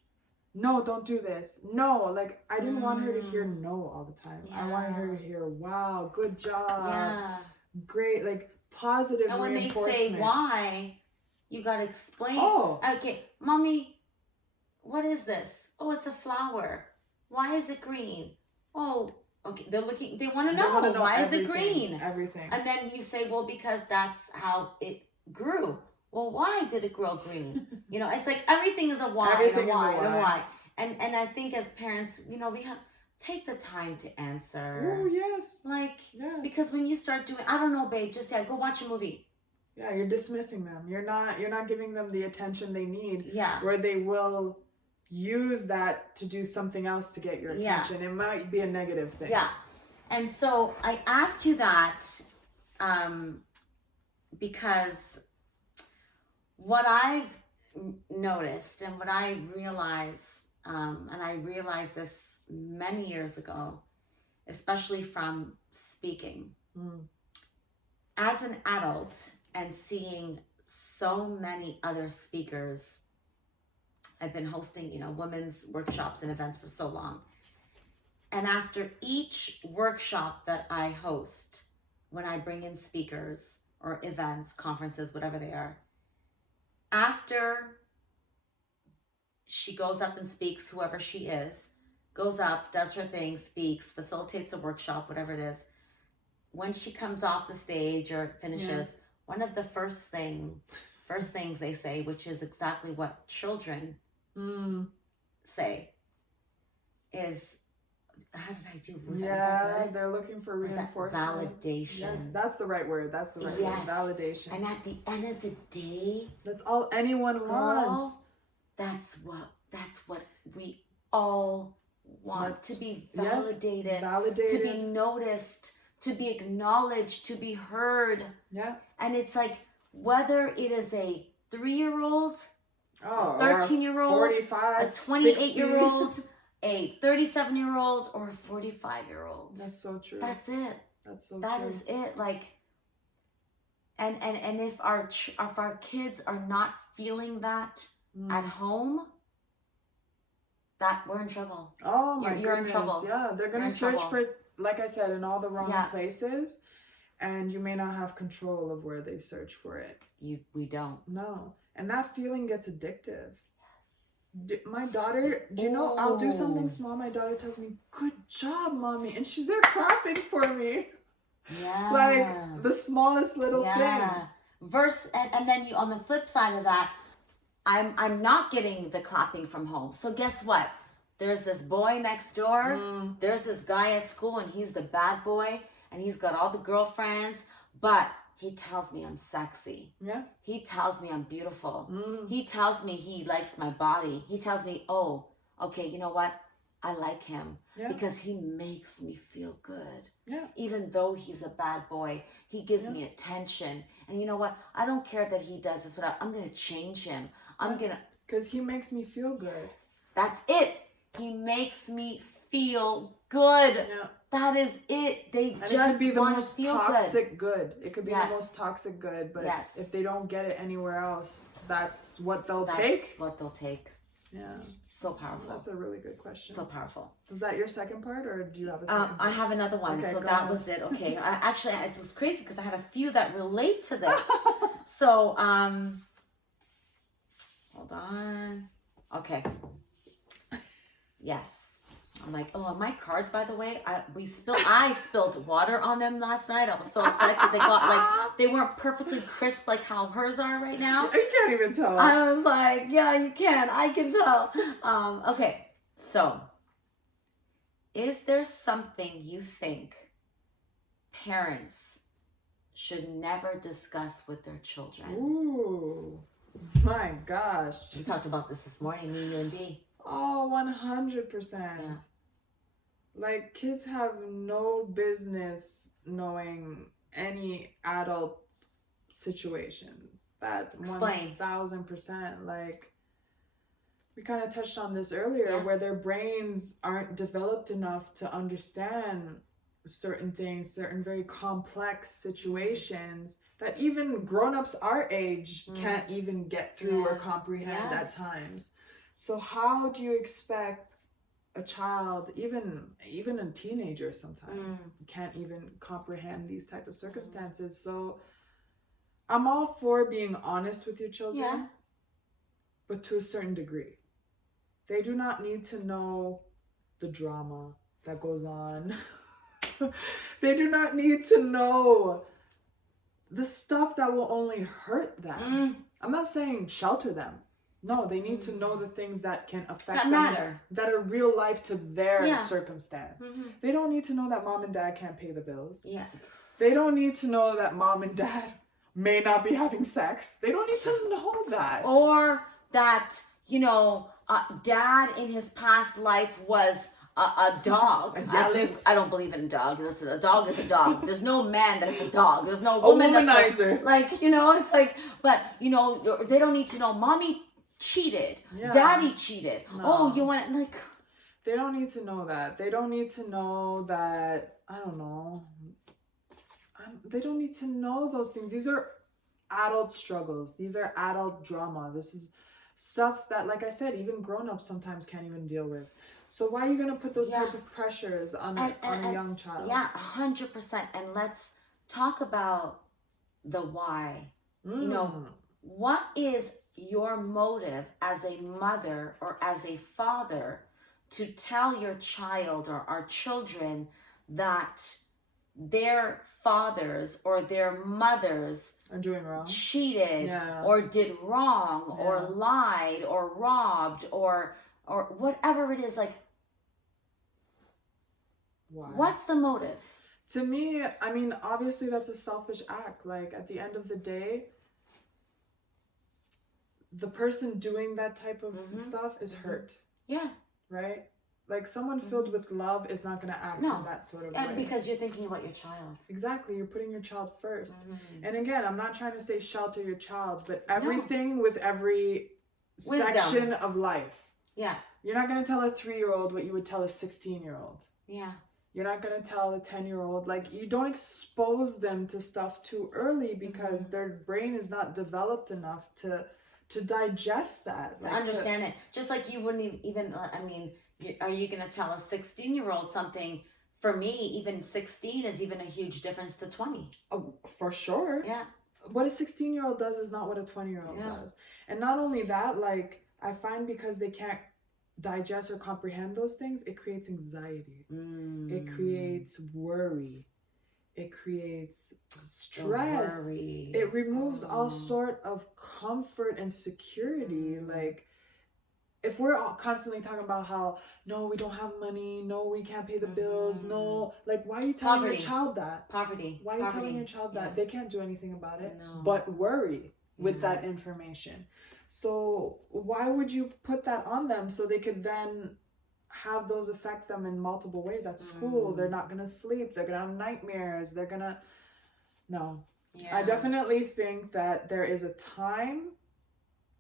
No, don't do this. No, like I didn't want her to hear no all the time. Yeah. I wanted her to hear, wow, good job. Great, like positive and when reinforcement. They say why, you gotta explain. Oh, okay, mommy, what is this? Oh, it's a flower. Why is it green? Oh, okay. They want to know why is it green? Everything. And then you say, well, because that's how it grew. Well, why did it grow green? You know, it's like everything is a why and a why and a why. And I think as parents, you know, we have take the time to answer. Oh, yes. Like, because when you start doing, I don't know, babe, just go watch a movie. Yeah, you're dismissing them. You're not giving them the attention they need. Yeah. Where they will use that to do something else to get your attention. Yeah. It might be a negative thing. Yeah. And so I asked you that because what I've noticed and what I realize, and I realized this many years ago, especially from speaking, as an adult and seeing so many other speakers. I've been hosting, women's workshops and events for so long. And after each workshop that I host, when I bring in speakers or events, conferences, whatever they are, after she goes up and speaks, whoever she is, goes up, does her thing, speaks, facilitates a workshop, whatever it is, when she comes off the stage or finishes, one of the first things they say, which is exactly what children say, is, how did I do? Was that good? They're looking for reinforcement. Validation. Yes, that's the right word. That's the right word. Validation. And at the end of the day, that's all anyone wants. That's what we all want, to be validated, to be noticed, to be acknowledged, to be heard. Yeah. And it's like, whether it is a 3-year-old, a 13-year-old, a 28-year-old, a 37-year-old, or a 45-year-old. That's so true. That's it. That's so true. That is it. Like, and if our kids are not feeling that at home, that we're in trouble. Oh my goodness. You're in trouble. Yeah, they're gonna search for, like I said, in all the wrong places, and you may not have control of where they search for it. We don't. No, and that feeling gets addictive. Yes. My daughter, do you know? I'll do something small. My daughter tells me, "Good job, mommy," and she's there clapping for me. Yeah. Like the smallest little thing. And then you, on the flip side of that, I'm not getting the clapping from home. So guess what? There's this boy next door. There's this guy at school, and he's the bad boy, and he's got all the girlfriends, but he tells me I'm sexy. Yeah. He tells me I'm beautiful. He tells me he likes my body. He tells me, oh, okay, you know what? I like him because he makes me feel good. Yeah. Even though he's a bad boy, he gives me attention. And you know what? I don't care that he does this, but I'm going to change him. I'm going to Because he makes me feel good. That's it. He makes me feel good. Yeah. That is it. They and just it could be the want most to feel toxic good. It could be Yes. the most toxic good, but Yes. if they don't get it anywhere else, that's what they'll That's take. what they'll take. Yeah. So powerful. That's a really good question. So powerful. Was that your second part, or do you have a second part? I have another one. Okay, so go that ahead. was it. Okay. Actually, it was crazy because I had a few that relate to this. So, hold on. Okay. Yes. I'm like, oh, my cards, by the way, I spilled water on them last night. I was so excited because they weren't perfectly crisp like how hers are right now. You can't even tell. I was like, yeah, you can. I can tell. Okay. So, is there something you think parents should never discuss with their children? Ooh, my gosh. We talked about this morning, me, you, and Dee. Oh, 100%. Yeah. Like, kids have no business knowing any adult situations. That Explain. 1000%. Like, we kind of touched on this earlier, Yeah. where their brains aren't developed enough to understand certain things, certain very complex situations that even grown-ups our age can't even get through or comprehend at times. So how do you expect a child, even a teenager sometimes, can't even comprehend these type of circumstances? So I'm all for being honest with your children, but to a certain degree. They do not need to know the drama that goes on. They do not need to know the stuff that will only hurt them. I'm not saying shelter them. No, they need to know the things that can affect them, matter, that are real life to their circumstance. They don't need to know that mom and dad can't pay the bills. Yeah. They don't need to know that mom and dad may not be having sex. They don't need to know that. Or that, dad in his past life was a dog. I don't believe in a dog. Listen, a dog is a dog. There's no man that is a dog. There's no woman that's like, it's like, but, they don't need to know mommy cheated. Yeah. Daddy cheated. No. Oh, you want like... They don't need to know that. They don't need to know that, I don't know. They don't need to know those things. These are adult struggles. These are adult drama. This is stuff that, like I said, even grown-ups sometimes can't even deal with. So why are you going to put those type of pressures on a young child? Yeah, 100%. And let's talk about the why. What is your motive as a mother or as a father to tell your child or our children that their fathers or their mothers are doing wrong, cheated or did wrong or lied or robbed or whatever it is? Like, why? What's the motive? To me, I mean, obviously that's a selfish act. Like, at the end of the day, the person doing that type of stuff is hurt. Yeah. Right? Like, someone filled with love is not going to act in that sort of way. Because you're thinking about your child. Exactly. You're putting your child first. And again, I'm not trying to say shelter your child, but everything with every section of life. Yeah. You're not going to tell a 3-year-old what you would tell a 16-year-old. Yeah. You're not going to tell a 10-year-old. Like, you don't expose them to stuff too early because their brain is not developed enough to digest that. To understand it. Just like you wouldn't even, are you going to tell a 16-year-old something? For me, even 16 is even a huge difference to 20. Oh, for sure. Yeah. What a 16-year-old does is not what a 20-year-old does. And not only that, like, I find because they can't digest or comprehend those things, it creates anxiety. It creates worry. It creates stress. It removes all sort of comfort and security. Like, if we're all constantly talking about how, no, we don't have money, no, we can't pay the bills, no, like, why are you telling your child that? Poverty. Why are you telling your child that? They can't do anything about it but worry with that information. So why would you put that on them so they could then have those affect them in multiple ways at school? They're not going to sleep. They're going to have nightmares. They're going to... No. Yeah. I definitely think that there is a time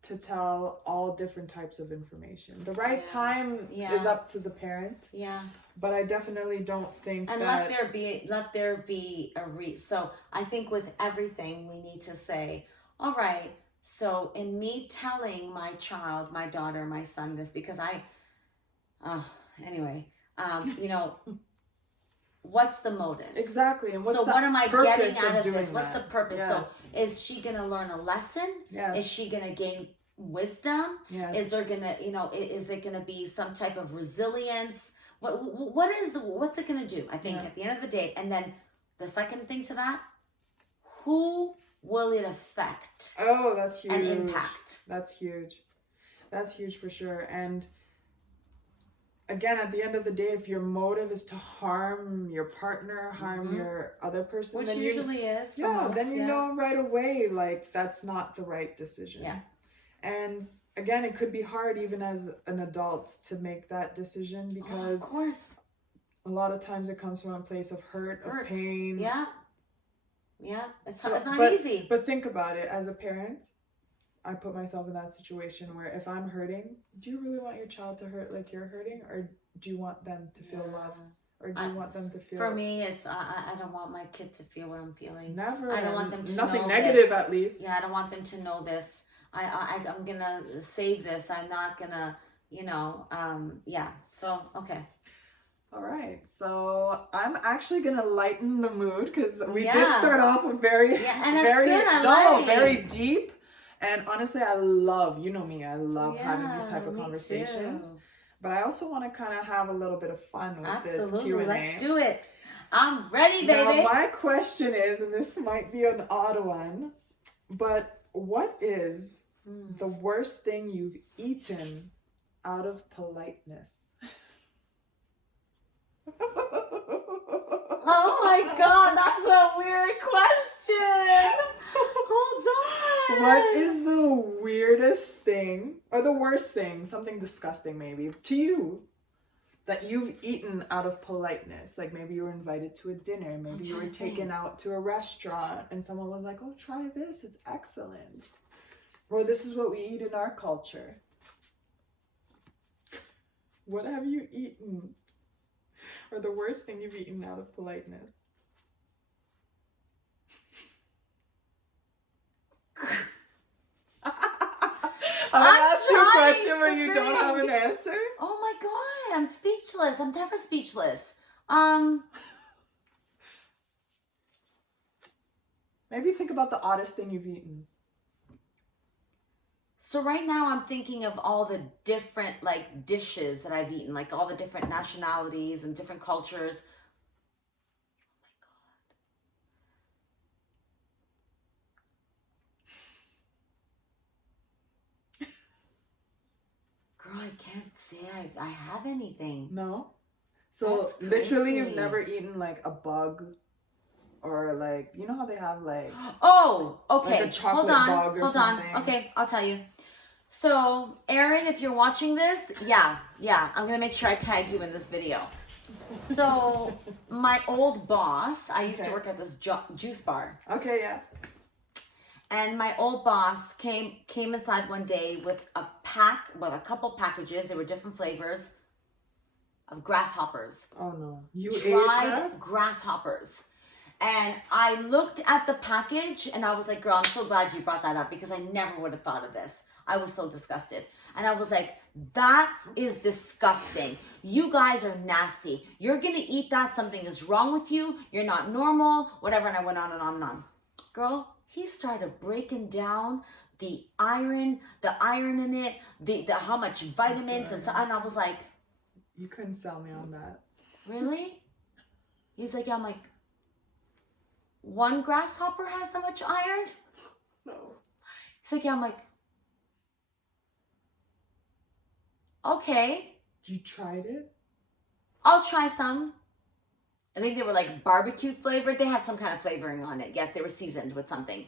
to tell all different types of information. The right time Yeah. is up to the parent. Yeah. But I definitely don't think and that... let there be so I think with everything we need to say, all right, so in me telling my child, my daughter, my son this, because anyway, you know, what's the motive? Exactly. And what's so what am I getting out of this? that? What's the purpose? Yes. So is she gonna learn a lesson? Yes. Is she gonna gain wisdom? Yes. Is there gonna, is it gonna be some type of resilience? What's it gonna do? I think at the end of the day, and then the second thing to that, who will it affect? Oh, that's huge. And impact. That's huge. That's huge for sure. And again, at the end of the day, if your motive is to harm your partner, harm your other person, which then usually is, then you know right away, like, that's not the right decision. Yeah. And again, it could be hard even as an adult to make that decision, because of course, a lot of times it comes from a place of hurt. Of pain. Yeah. It's not easy. But think about it. As a parent, I put myself in that situation where if I'm hurting, do you really want your child to hurt like you're hurting, or do you want them to feel love, or do you want them to feel? For me, it's I don't want my kid to feel what I'm feeling. Never. I don't want them to nothing know negative this. At least. Yeah, I don't want them to know this. I'm gonna save this. I'm not gonna, So okay. All right, so I'm actually gonna lighten the mood, because we did start off with very very deep, and honestly, I love, you know me, I love having these type of conversations. Too. But I also want to kind of have a little bit of fun with this Q&A. Let's do it. I'm ready, baby. Now, my question is, and this might be an odd one, but what is the worst thing you've eaten out of politeness? Oh my God, that's a weird question. Hold on. What is the weirdest thing, or the worst thing, something disgusting maybe, to you, that you've eaten out of politeness? Like maybe you were invited to a dinner, maybe you were taken out to a restaurant and someone was like, oh, try this, it's excellent. Or this is what we eat in our culture. What have you eaten? Or the worst thing you've eaten out of politeness? I'll ask you a question where you don't have an answer. Oh my God, I'm speechless. I'm never speechless. Maybe think about the oddest thing you've eaten. So right now I'm thinking of all the different dishes that I've eaten, like all the different nationalities and different cultures. Oh my God. Girl, I can't say I have anything. No? So literally you've never eaten like a bug, or like, you know how they have okay, like a chocolate bug or something? Okay, I'll tell you. So, Erin, if you're watching this, yeah, I'm gonna make sure I tag you in this video. So, my old boss, I used to work at this juice bar. Okay, yeah. And my old boss came inside one day with a couple packages. They were different flavors of grasshoppers. Oh no! Dried grasshoppers. And I looked at the package and I was like, girl, I'm so glad you brought that up, because I never would have thought of this. I was so disgusted. And I was like, that is disgusting. You guys are nasty. You're going to eat that. Something is wrong with you. You're not normal, whatever. And I went on and on and on. Girl, he started breaking down the iron in it, the how much vitamins and I was like, you couldn't sell me on that. Really? He's like, yeah. I'm like, one grasshopper has so much iron? No. He's like, yeah. I'm like, okay. You tried it? I'll try some. I think they were like barbecue flavored. They had some kind of flavoring on it. Yes, they were seasoned with something.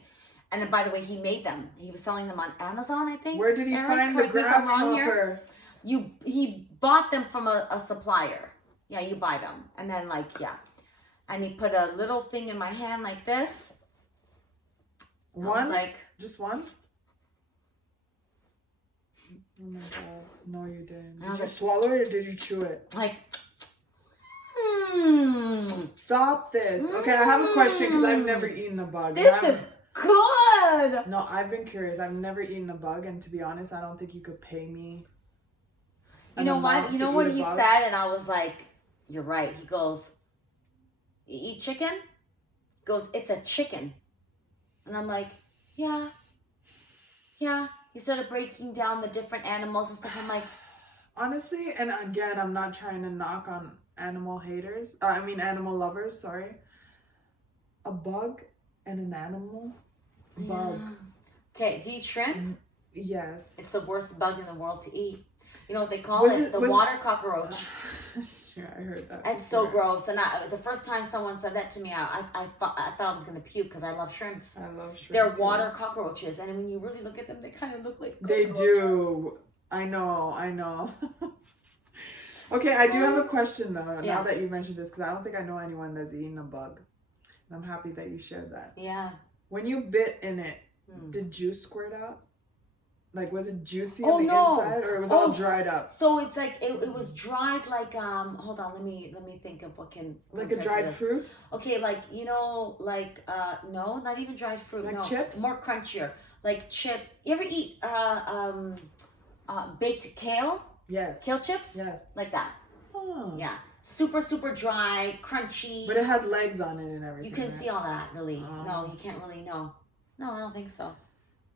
And by the way, he made them. He was selling them on Amazon, I think. Where did he find the grasshopper? He bought them from a supplier. Yeah, you buy them. And then and he put a little thing in my hand like this. One? Just one? Oh my god. No, you didn't. And I was Did you like, swallow it or did you chew it? like, Stop this. Okay, I have a question because I've never eaten a bug. This is good. No, I've been curious. I've never eaten a bug, and to be honest, I don't think you could pay me. You know what? You know what he said, and I was like, "You're right." He goes, "You eat chicken?" He goes, "It's a chicken," and I'm like, "Yeah, yeah." He started breaking down the different animals and stuff. I'm like, honestly, and again, I'm not trying to knock on animal haters. I mean, animal lovers. Sorry. A bug and an animal. Bug. Okay, do you eat shrimp? Yes. It's the worst bug in the world to eat. You know what they call it? The water cockroach. Sure, I heard that. It's so gross. And the first time someone said that to me, I thought I was going to puke because I love shrimps. I love shrimp. They're water cockroaches. And when you really look at them, they kind of look like cockroaches. They do. I know. Okay, I do have a question though, now that you mentioned this, because I don't think I know anyone that's eaten a bug. And I'm happy that you shared that. Yeah. When you bit in it, did juice squirt out? Like, was it juicy on the inside, or it was all dried up? So it's like it was dried like hold on, let me think of what can like a dried fruit. Okay, like no, not even dried fruit. Like no, chips? More crunchier, like chips. You ever eat baked kale? Yes. Kale chips? Yes. Like that. Oh. Yeah. Super dry, crunchy. But it had legs on it and everything. You couldn't see all that, really. No, you can't really know. No, I don't think so.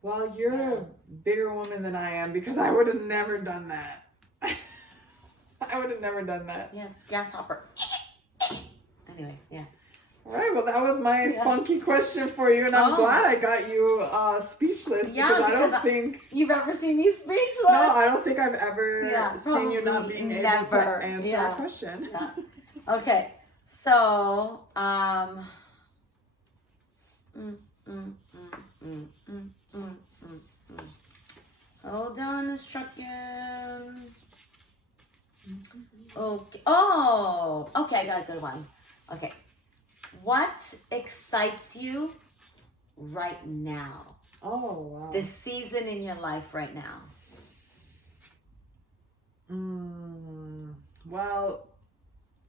Well, you're a bigger woman than I am, because I would have never done that. I would have never done that. Yes, grasshopper. Anyway, yeah. All right, well, that was my funky question for you, and I'm glad I got you speechless, because I don't think you've ever seen me speechless. No, I don't think I've ever seen you not being able to answer a question. Yeah. Okay, so hold on a second. Okay. Oh, okay. I got a good one. Okay. What excites you right now? Oh, wow. This season in your life right now. Well,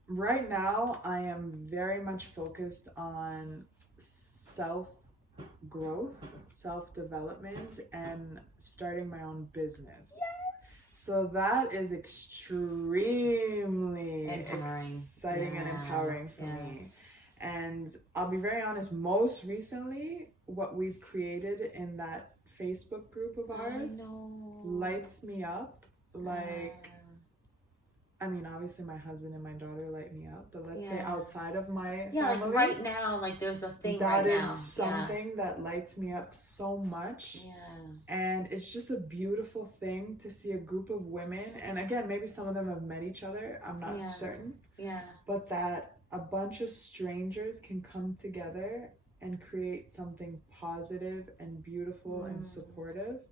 right now I am very much focused on self-growth, self-development, and starting my own business. Yes! So that is extremely exciting and empowering for me. And I'll be very honest, most recently, what we've created in that Facebook group of ours lights me up. Like, I mean, obviously my husband and my daughter light me up, but let's say outside of my family, like right now, like there's a thing that is something that lights me up so much. And it's just a beautiful thing to see a group of women, and again, maybe some of them have met each other, I'm not certain, but that a bunch of strangers can come together and create something positive and beautiful and supportive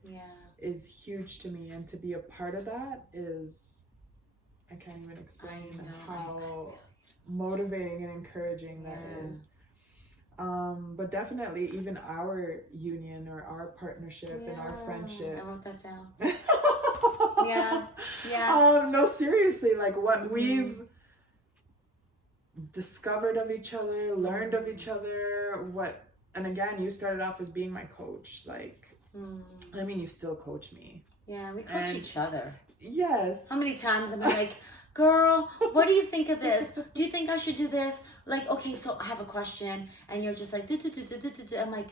is huge to me. And to be a part of that is, I can't even explain how motivating and encouraging that is. But definitely even our union or our partnership and our friendship. I wrote that down. No, seriously, like what we've discovered of each other, learned of each other, and again, you started off as being my coach. Like, I mean, you still coach me. Yeah, we coach each other. Yes. How many times am I like, girl, what do you think of this? Do you think I should do this? Like, okay, so I have a question, and you're just like, do. I'm like,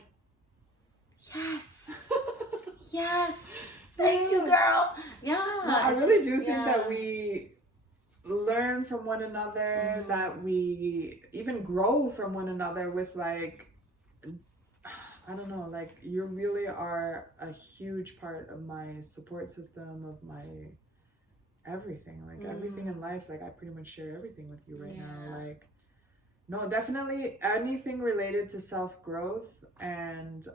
yes, yes, thank you, girl. Yeah. No, I really do think that we learn from one another, that we even grow from one another with, like, I don't know, like, you really are a huge part of my support system, of my everything, like everything in life. Like, I pretty much share everything with you right now. Like, no, definitely anything related to self-growth and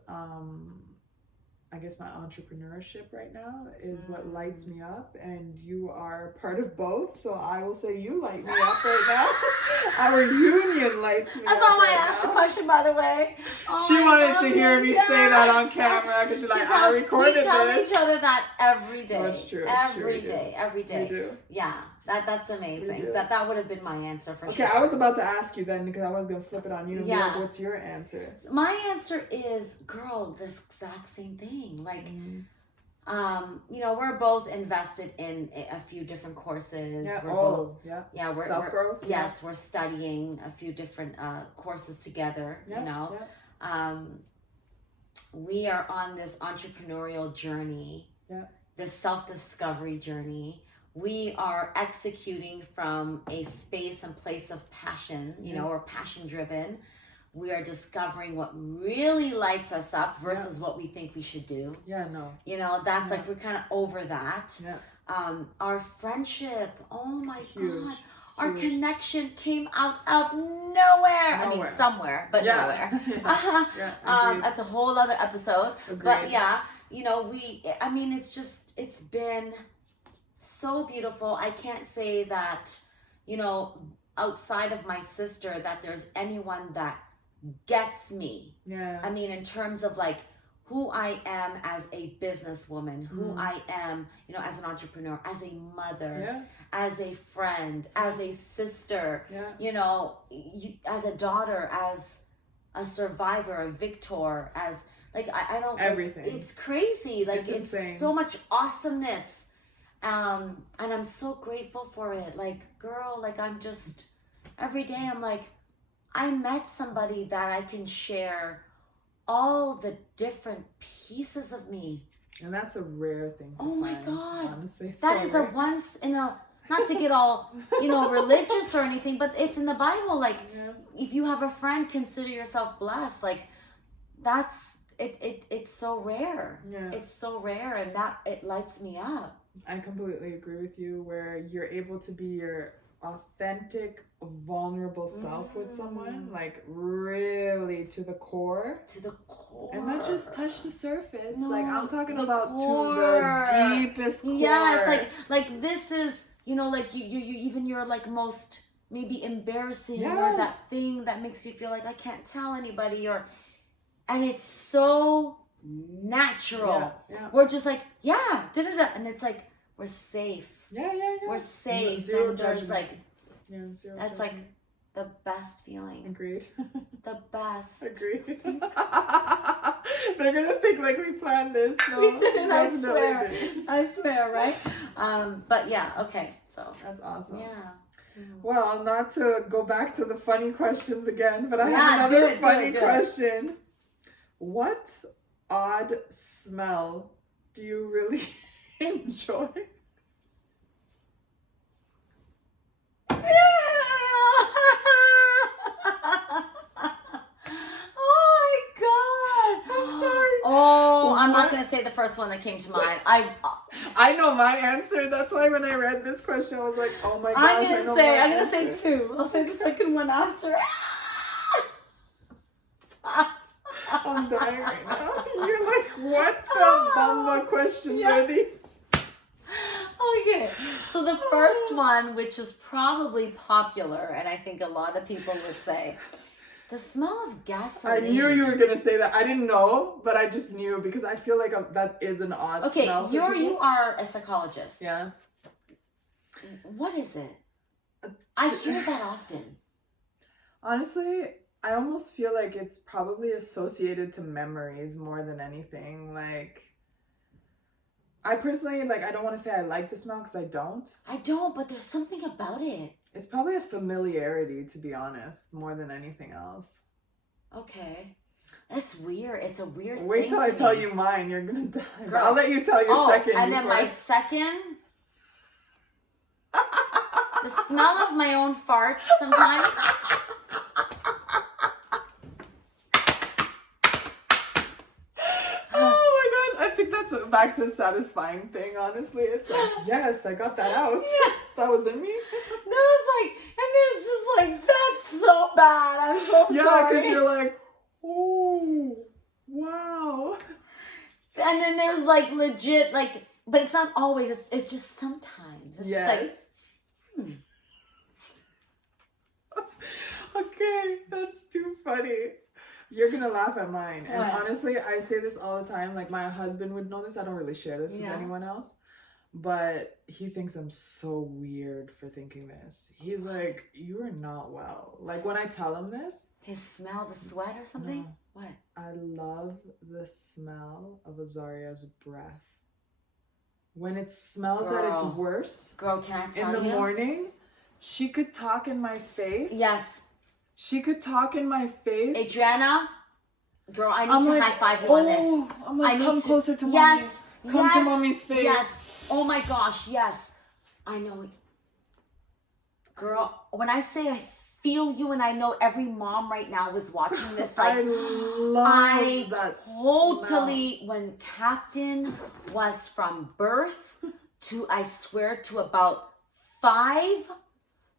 I guess my entrepreneurship right now is what lights me up, and you are part of both, so I will say you light me up right now. Our union lights me That's up not why right I asked the now. question, by the way. Oh, She I wanted love to hear it. me Yes. say that on camera because she's like, I recorded we tell this. each other that every day. That's true. Every day. We do. Yeah, that's amazing. We do. That would have been my answer for sure. Okay, I was about to ask you then because I was going to flip it on you. And be Yeah. like, what's your answer? My answer is, girl, this exact same thing. Like, you know, we're both invested in a few different courses. Yeah. We're we're self-growth. Yes, we're studying a few different courses together. Yeah. You know, we are on this entrepreneurial journey. Yeah. This self-discovery journey. We are executing from a space and place of passion. You know, we're passion driven. We are discovering what really lights us up versus what we think we should do. Yeah, no. You know, that's like, we're kind of over that. Yeah. Our friendship, oh my Huge. God. Our connection came out of nowhere. I mean, somewhere, but nowhere. That's a whole other episode. Agreed. But yeah, you know, it's been so beautiful. I can't say that, you know, outside of my sister, that there's anyone that gets me. Yeah. I mean, in terms of like who I am as a businesswoman, who I am, you know, as an entrepreneur, as a mother, as a friend, as a sister, you know, as a daughter, as a survivor, a victor, as like, I don't, everything. Like, it's crazy. Like, it's so much awesomeness. And I'm so grateful for it. Like, girl, like, I'm just, every day I'm like, I met somebody that I can share all the different pieces of me. And that's a rare thing to find. My God. Honestly. That is rare. A once in a, not to get all, you know, religious or anything, but it's in the Bible. Like, if you have a friend, consider yourself blessed. Like, that's, it's so rare. Yeah. It's so rare, and that, it lights me up. I completely agree with you, where you're able to be your authentic, vulnerable self with someone, like really to the core. And not just touch the surface. No, like, I'm talking about core. To the deepest core. Yes, like this is, you know, like you even your like most maybe embarrassing or that thing that makes you feel like I can't tell anybody, and it's so natural. Yeah. We're just like, and it's like, we're safe. Yeah. We're safe. Zero and there's judgment. Like, that's like the best feeling. Agreed. The best. Agreed. They're gonna think like we planned this. No, we didn't, I swear. I swear, right? But yeah, okay. So that's awesome. Yeah. Well, not to go back to the funny questions again, but I have another funny question. What odd smell do you really enjoy? I'm not going to say the first one that came to mind. I know my answer. That's why when I read this question, I was like, oh my gosh, I'm going to say two. I'll say the second one after. I'm dying right now. You're like, what the bumba questions are these? Okay, so the first one, which is probably popular, and I think a lot of people would say, the smell of gasoline. I knew you were gonna say that. I didn't know, but I just knew because I feel like that is an odd smell. Okay, you are a psychologist. Yeah. What is it? I hear that often. Honestly, I almost feel like it's probably associated to memories more than anything. Like, I personally, like, I don't want to say I like the smell because I don't. I don't, but there's something about it. It's probably a familiarity, to be honest, more than anything else. Okay. That's weird. It's a weird thing. Wait till I tell you mine. You're going to die. Girl. I'll let you tell your second. And then my second, the smell of my own farts sometimes. That's back to a satisfying thing, honestly. It's like, yes, I got that out. Yeah. That was in me. There was like, and there's just like, that's so bad. I'm so sorry. Yeah, because you're like, oh, wow. And And then there's like legit, like, but it's not always, it's just sometimes. It's just like, Okay, that's too funny. You're gonna laugh at mine. And What? honestly, I say this all the time. Like, my husband would know this. I don't really share this with anyone else. But he thinks I'm so weird for thinking this. He's like, you are not well. Like, when I tell him this. His smell, the sweat or something? No. What? I love the smell of Azaria's breath. When it smells at its worst. Girl, can I tell you? In the morning, she could talk in my face. Yes. She could talk in my face. Adrianna, girl, I need to high five you on this. I'm like, come closer to mommy. Yes. Come to mommy's face. Yes. Oh my gosh, yes. I know it. Girl, when I say I feel you, and I know every mom right now is watching this, like, I totally smell. When Captain was from birth to, I swear, to about 5,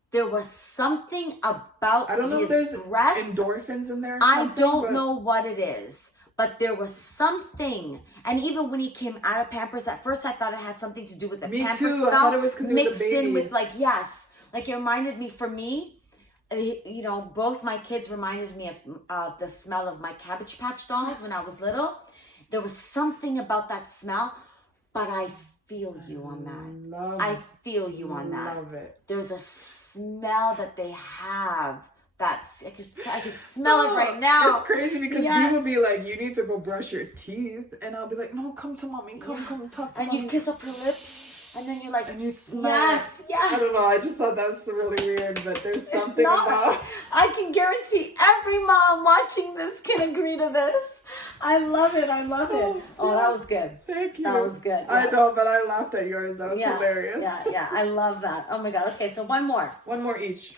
there was something about I don't know his if there's breath. Endorphins in there or I don't know what it is. But there was something, and even when he came out of Pampers, at first I thought it had something to do with the Pampers smell. I thought it was because he was a baby. Mixed in with, like, yes, like, it reminded me. For me, you know, both my kids reminded me of the smell of my Cabbage Patch dolls when I was little. There was something about that smell, but I feel you on that. I feel you on that. Love it. There's a smell that they have. I could smell it right now. It's crazy because Dee will be like, you need to go brush your teeth. And I'll be like, no, come to mommy. Come talk to mommy. And you kiss up your lips. And then you're like, and you smell. Yes, yeah. I don't know. I just thought that's really weird. But there's something about. I can guarantee every mom watching this can agree to this. I love it. I love it. Oh, that was good. Thank you. That was good. Yes. I know, but I laughed at yours. That was hilarious. Yeah. I love that. Oh my God. Okay, so one more. One more each.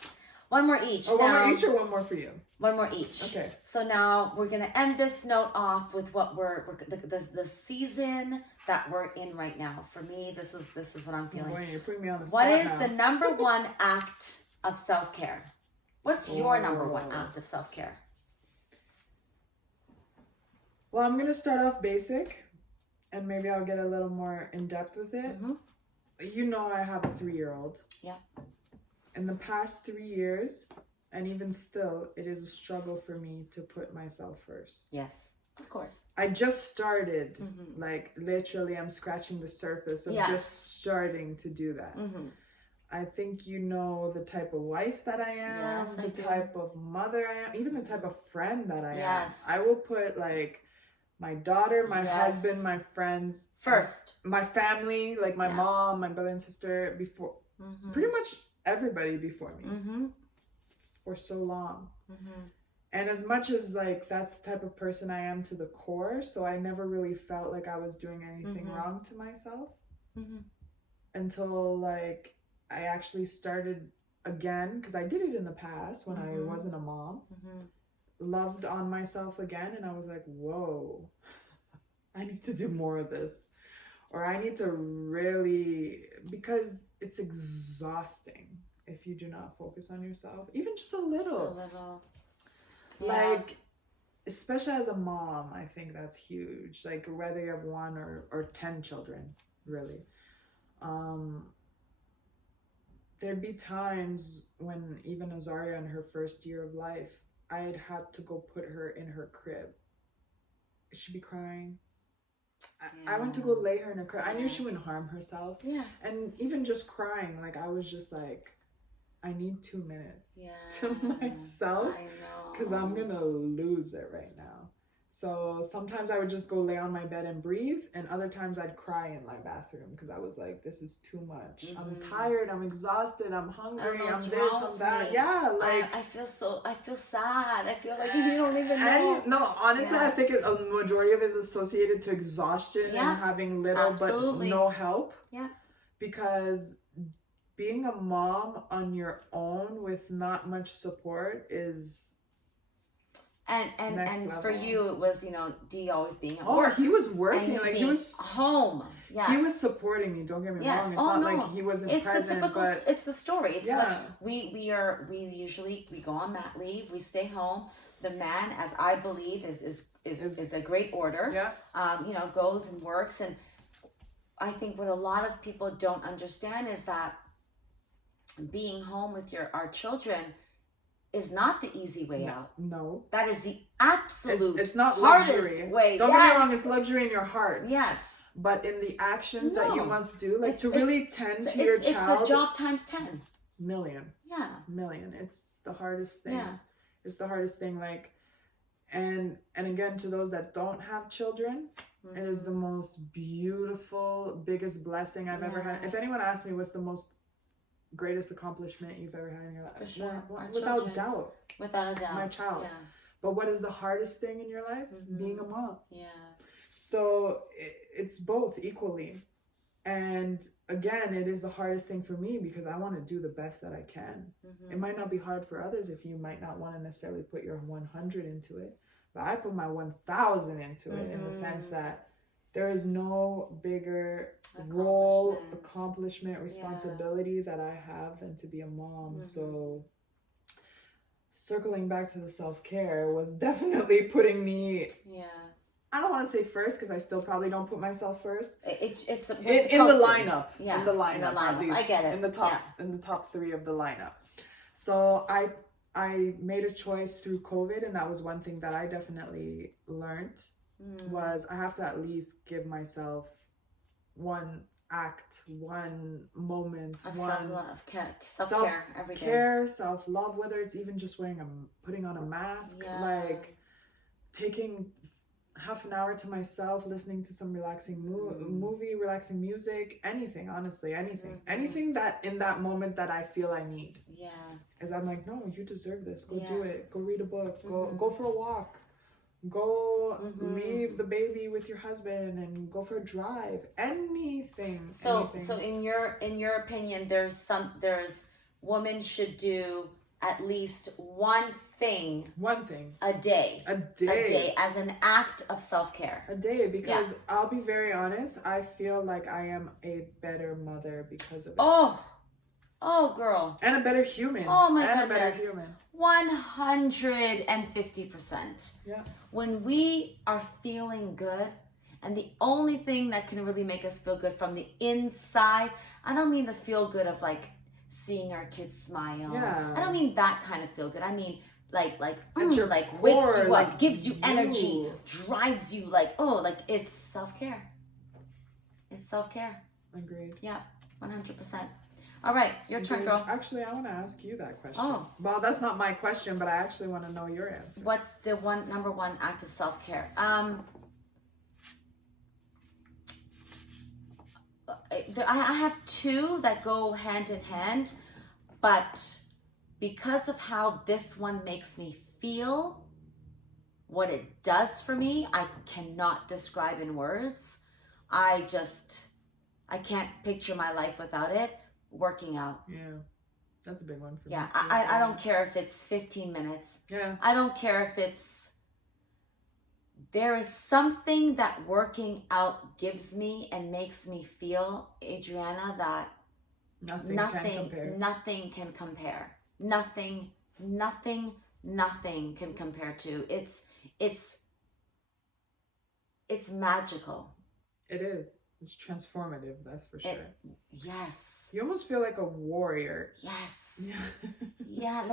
One more each. One more each or one more for you? One more each. Okay. So now we're going to end this note off with what we're the season that we're in right now. For me, this is what I'm feeling. Boy, you're putting me on the spot What is now. the number one act of self-care? What's your number one act of self-care? Well, I'm going to start off basic, and maybe I'll get a little more in depth with it. Mm-hmm. You know, I have a 3-year-old. Yeah. In the past 3 years, and even still, it is a struggle for me to put myself first. Yes, of course. I just started, like, literally, I'm scratching the surface of just starting to do that. Mm-hmm. I think you know the type of wife that I am, the type of mother I am, even the type of friend that I am. I will put, like, my daughter, my husband, my friends first, my family, like my mom, my brother and sister, before, pretty much everybody before me for so long. And as much as, like, that's the type of person I am to the core, so I never really felt like I was doing anything wrong to myself until, like, I actually started again, because I did it in the past when I wasn't a mom, loved on myself again, and I was like, whoa, I need to do more of this. Or I need to really, because it's exhausting if you do not focus on yourself, even just a little. Like, especially as a mom, I think that's huge. Like, whether you have 1 or 10 children, really. There'd be times when even Azaria in her first year of life, I'd had to go put her in her crib. She'd be crying. I went to go lay her in her crib. I knew she wouldn't harm herself. Yeah. And even just crying, like, I was just like, I need 2 minutes to myself because I'm going to lose it right now. So sometimes I would just go lay on my bed and breathe, and other times I'd cry in my bathroom because I was like, this is too much. I'm tired, I'm exhausted, I'm hungry, I'm this, I'm that. Yeah, like I feel sad. I feel like you don't even know. No, honestly, I think a majority of it is associated to exhaustion and having little but no help. Yeah. Because being a mom on your own with not much support is and for you it was, you know, Dee always being at work. He was working, like he was home. Yeah, he was supporting me, don't get me wrong. It's not like he wasn't present. It's the story. It's like we usually go on mat leave, we stay home, the man, as I believe, is a great order. Yeah. You know, goes and works. And I think what a lot of people don't understand is that being home with our children is not the easy way out. No. That is the absolute it's not hardest luxury. way. Don't get me wrong, it's luxury in your heart. Yes. But in the actions that you must do, like to really tend to your It's child. a job times 10. Million. Yeah. Million. It's the hardest thing. Yeah. It's the hardest thing. Like, and again, to those that don't have children, it is the most beautiful, biggest blessing I've ever had. If anyone asks me what's the most greatest accomplishment you've ever had in your life, For sure. without doubt. Without a doubt. My child. Yeah. But what is the hardest thing in your life? Being a mom. Yeah. So it's both equally. And again, it is the hardest thing for me because I want to do the best that I can. It might not be hard for others if you might not want to necessarily put your 100 into it. But I put my 1,000 into it in the sense that there is no bigger role, accomplishment, responsibility that I have than to be a mom. So circling back to the self-care was definitely putting me, I don't want to say first because I still probably don't put myself first. It's in the lineup. Yeah. In the lineup. At least. I get it. In the top 3 of the lineup. So I made a choice through COVID, and that was one thing that I definitely learned was I have to at least give myself one act, one moment, of one self-love, self-care every day. Self-care, self-love, whether it's even just putting on a mask, like taking half an hour to myself, listening to some relaxing movie, relaxing music, anything, honestly, anything that in that moment that I feel I need. Yeah. Because I'm like, no, you deserve this. Go do it. Go read a book. Go for a walk. Go leave the baby with your husband and go for a drive. Anything. So in your opinion, there's women should do at least one thing a day as an act of self-care. A day, because I'll be very honest, I feel like I am a better mother because of it. Oh girl. And a better human. Oh my goodness. And a better human. 150%. Yeah. When we are feeling good, and the only thing that can really make us feel good from the inside, I don't mean the feel good of like seeing our kids smile. Yeah. I don't mean that kind of feel good. I mean like wakes you up, gives you energy, drives you like it's self-care. It's self-care. Agreed. Yeah, 100%. All right, your turn, girl. Actually, I want to ask you that question. Oh. Well, that's not my question, but I actually want to know your answer. What's the number one act of self-care? I have 2 that go hand in hand, but because of how this one makes me feel, what it does for me, I cannot describe in words. I can't picture my life without it. Working out. Yeah, that's a big one for me. Yeah, I don't care if it's 15 minutes. Yeah. I don't care if there is something that working out gives me and makes me feel, Adrianna, that nothing can compare. Nothing can compare to. It's magical. It is. It's transformative, that's for sure. Yes. You almost feel like a warrior. Yes. Yeah,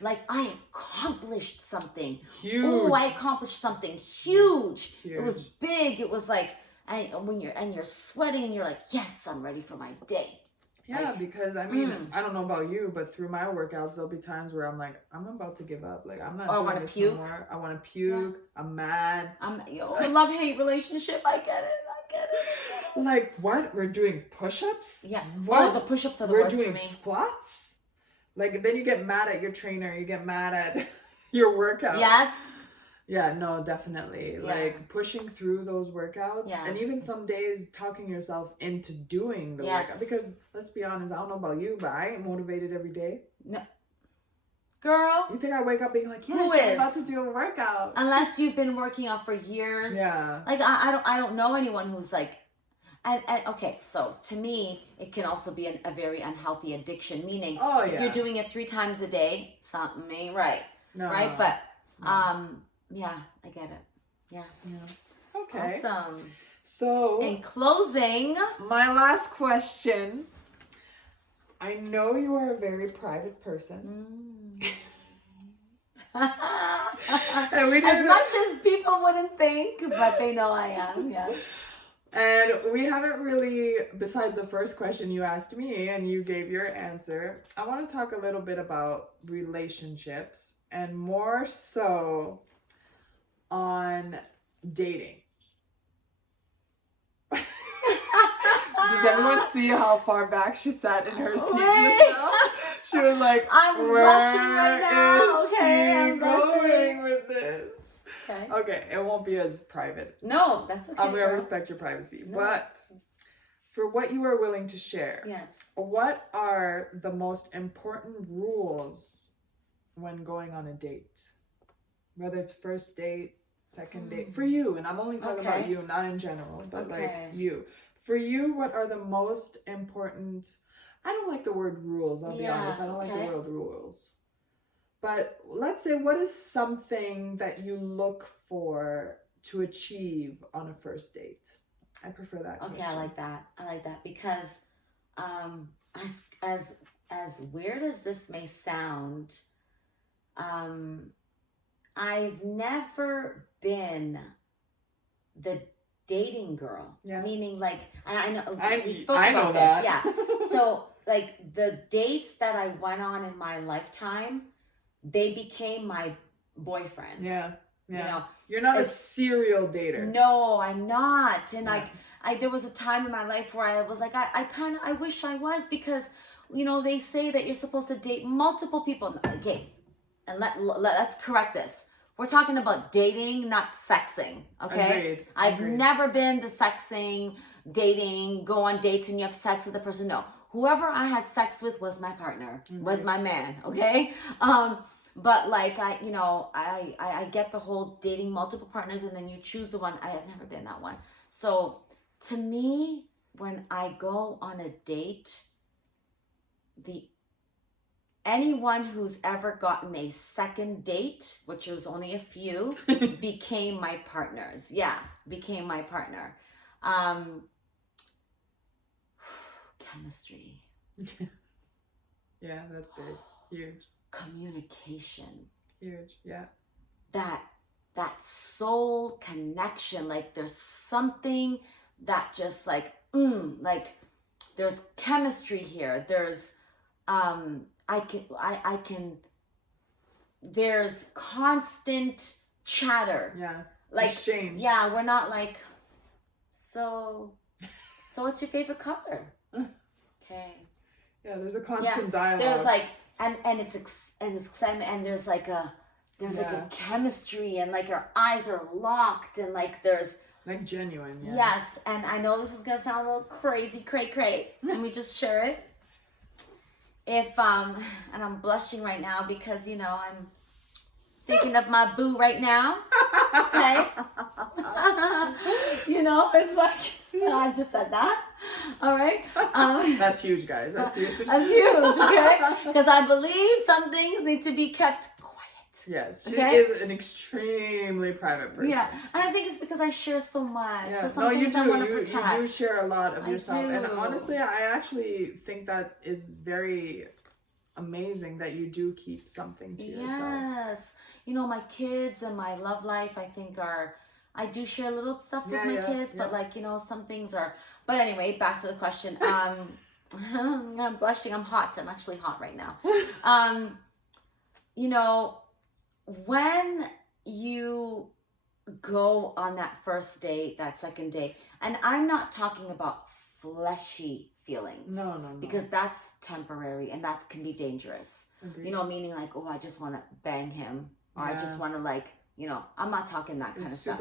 like I accomplished something. Huge. Oh, I accomplished something huge. It was big. It was like, when you're sweating and you're like, yes, I'm ready for my day. Yeah, because I mean, I don't know about you, but through my workouts, there'll be times where I'm like, I'm about to give up. Like, I'm not doing this no more. I want to puke. Yeah. I'm mad. A love-hate relationship. I get it. Like, what? We're doing push-ups? Yeah. What? Oh, the push-ups are the worst for me. We're doing squats? Like, then you get mad at your trainer. You get mad at your workout. Yes. Yeah, no, definitely. Yeah. Like, pushing through those workouts. Yeah. And even some days talking yourself into doing the workout. Because, let's be honest, I don't know about you, but I ain't motivated every day. No. Girl. You think I wake up being like, yes, I'm about to do a workout. Unless you've been working out for years. Yeah. Like, I don't know anyone who's like, and okay, so to me, it can also be a very unhealthy addiction, meaning if you're doing it 3 times a day, something ain't right. No. Right? But Yeah, I get it. Yeah. Okay. Awesome. So, in closing, my last question. I know you are a very private person. As much as people wouldn't think, but they know I am, yes. And we haven't really, besides the first question you asked me and you gave your answer, I want to talk a little bit about relationships and more so on dating. Does everyone see how far back she sat in her seat just now? She was like, I'm blushing right now. Okay, I'm going with this? Okay. Okay, it won't be as private. No, that's okay. I'm going to respect your privacy. No, but for what you are willing to share, yes, what are the most important rules when going on a date? Whether it's first date, second date, for you, and I'm only talking about you, not in general, but like you. For you, what are the most important, I don't like the word rules, I'll be honest. I don't like the word rules. But let's say, what is something that you look for to achieve on a first date? I prefer that question. I like that. I like that because as weird as this may sound, I've never been the dating girl. Yeah. Meaning like, I know we spoke about this. Yeah. So like the dates that I went on in my lifetime, they became my boyfriend. Yeah. You know, you're not a serial dater. No, I'm not. And there was a time in my life where I was like, I wish I was, because, you know, they say that you're supposed to date multiple people. Okay. And let's correct this. We're talking about dating, not sexing. Okay. Agreed. I've never been the sexing, dating, go on dates and you have sex with the person. No. Whoever I had sex with was my partner, was my man. Okay. But like I get the whole dating multiple partners and then you choose the one. I have never been that one. So to me, when I go on a date, anyone who's ever gotten a second date, which was only a few, became my partners. Yeah, became my partner. Chemistry. Yeah, that's big. Huge. Communication. Huge, yeah. That soul connection, like there's something that just like there's chemistry here. There's there's constant chatter. Yeah. Like exchange. Yeah, we're not like, so what's your favorite color? Okay. Yeah, there's a constant dialogue. There's like and it's excitement, and there's like a chemistry, and like our eyes are locked, and like there's like genuine. Yeah. Yes, and I know this is gonna sound a little crazy, cray. Let me just share it. If and I'm blushing right now because I'm thinking of my boo right now. Okay. It's like I just said that. All right. That's huge, guys. That's huge. That's huge. Okay. Because I believe some things need to be kept quiet. Yes. She is an extremely private person. Yeah. And I think it's because I share so much. Yeah. So some things I want to protect. You do share a lot of yourself. And honestly, I actually think that is very amazing that you do keep something to yourself. Yes. My kids and my love life, I think I do share little stuff with my kids, but like, some things are, but anyway, back to the question. I'm blushing. I'm hot. I'm actually hot right now. When you go on that first date, that second date, and I'm not talking about fleshy feelings. No. Because that's temporary and that can be dangerous. Agreed. Meaning like, oh, I just want to bang him, or I just want to like, I'm not talking that kind of stuff.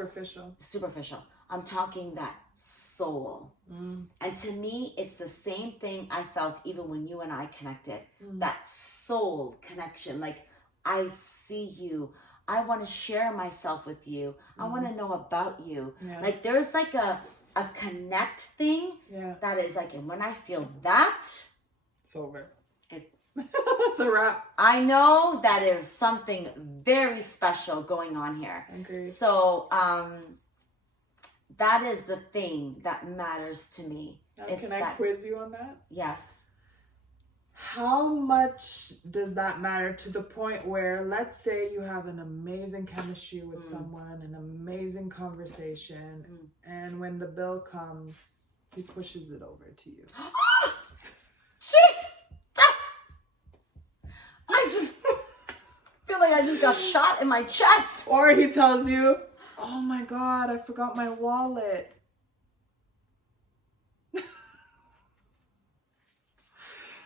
Superficial. I'm talking that soul. And to me, it's the same thing I felt even when you and I connected. That soul connection. Like, I see you. I want to share myself with you. I want to know about you. Yeah. Like, there's like a connect thing that is like, and when I feel that, it's over. That's a wrap. I know that there's something very special going on here. Agreed. So that is the thing that matters to me. Can I quiz you on that? Yes. How much does that matter to the point where, let's say you have an amazing chemistry with someone, an amazing conversation, and when the bill comes, he pushes it over to you? I just feel like I just got shot in my chest. Or he tells you, oh my God, I forgot my wallet.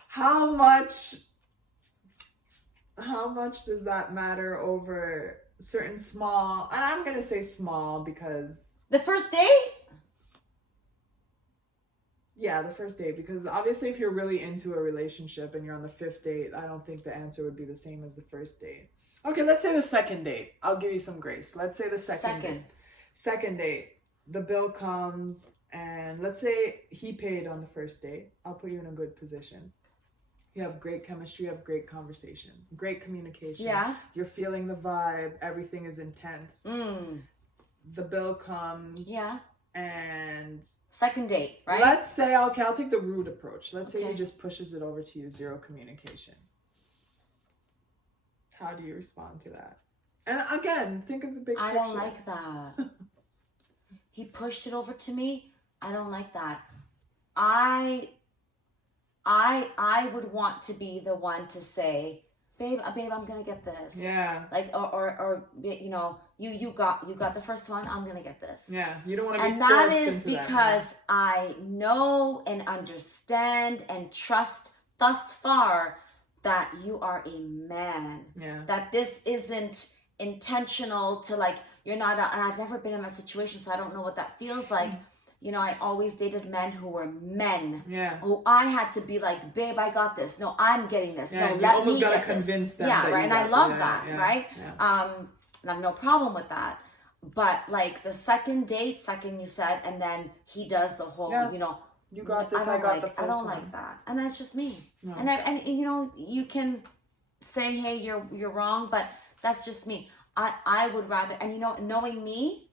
How much does that matter over certain small, and I'm going to say small because... The first date? Yeah, the first date, because obviously if you're really into a relationship and you're on the 5th date, I don't think the answer would be the same as the first date. Okay, let's say the 2nd date. I'll give you some grace. Let's say the second date. Second date, the bill comes, and let's say he paid on the first date. I'll put you in a good position. You have great chemistry, you have great conversation, great communication. Yeah. You're feeling the vibe, everything is intense. The bill comes. Yeah. And... Second date, right? Let's say, okay, I'll take the rude approach. Let's say he just pushes it over to you, zero communication. How do you respond to that? And again, think of the big picture. I don't like that. He pushed it over to me. I don't like that. I would want to be the one to say, babe, I'm gonna get this. Yeah. Like, or you know, you got the first one. I'm gonna get this. Yeah. You don't want to be and forced that is into because that, I know and understand and trust thus far that you are a man. Yeah. That this isn't intentional to like, you're not, and I've never been in that situation, so I don't know what that feels like. You know, I always dated men who were men. Yeah. Who I had to be like, babe, I got this. No, I'm getting this. Yeah, no, you let almost me gotta get convince this. them Yeah, that right. you And I got love it. that, Yeah, right? yeah. And I have no problem with that. But like the second you said, and then he does the whole, you know, you got this, I got the first one. I don't like that. And that's just me. No. And you know, you can say, hey, you're wrong, but that's just me. I would rather, and you know, knowing me,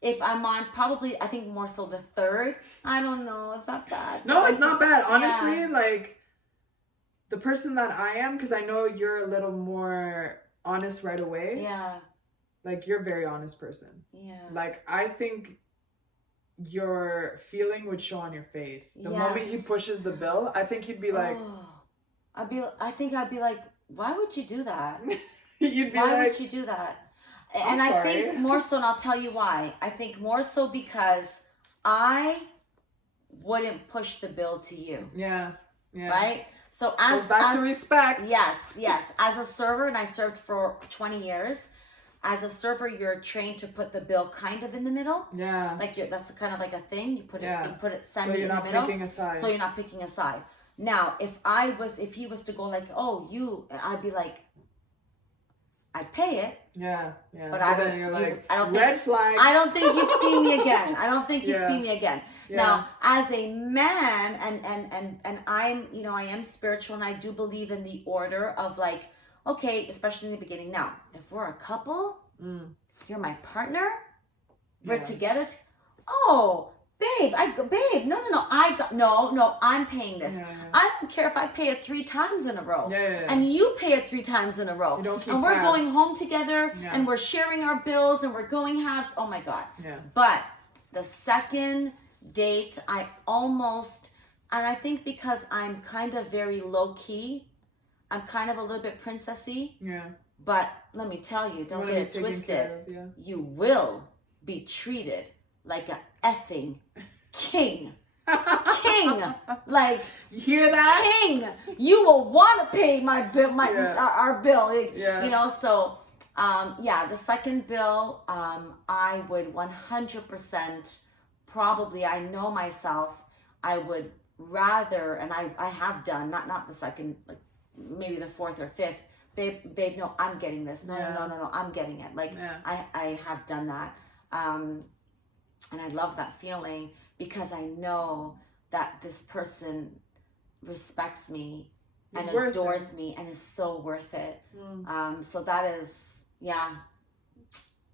if I'm on probably, I think more so the third, I don't know, it's not bad. No, it's not bad. Honestly, like the person that I am, because I know you're a little more honest right away. Yeah. Like you're a very honest person. Yeah. Like I think your feeling would show on your face. The moment he pushes the bill, I think you'd be like, I think I'd be like, why would you do that? You'd be why would you do that? And I'm I sorry. think more so, and I'll tell you why. I think more so because I wouldn't push the bill to you. Yeah. Yeah. Right? So as back to respect. Yes. As a server, and I served for 20 years. As a server, you're trained to put the bill kind of in the middle. Yeah. Like that's kind of like a thing. You put it semi so you're in the not middle. picking a side. So you're not picking a side. Now, if he was to go like, I'd be like, I'd pay it. Yeah. But red flag. I don't think you'd see me again. I don't think you'd see me again. Yeah. Now, as a man, and I'm, you know, I am spiritual, and I do believe in the order of like, okay, especially in the beginning. Now, if we're a couple, you're my partner, we're together. Babe, no, I'm paying this. I don't care if I pay it 3 times in a row. And you pay it 3 times in a row. You don't keep and we're tabs. going home together, and we're sharing our bills, and we're going halves. Oh my God. But the second date, I think because I'm kind of very low key, I'm kind of a little bit princessy. Yeah. But let me tell you, don't get it twisted. You will be treated like a effing king. King. Like, you hear that? King. You will want to pay my bill, our bill. You know, so the second bill, I would 100% probably, I know myself, I would rather, and I have done, not the second, like maybe the 4th or 5th, babe, no, I'm getting this. No, I'm getting it. Like, I have done that. And I love that feeling because I know that this person respects me and worth adores it. me and is so worth it. Mm. So that is, yeah.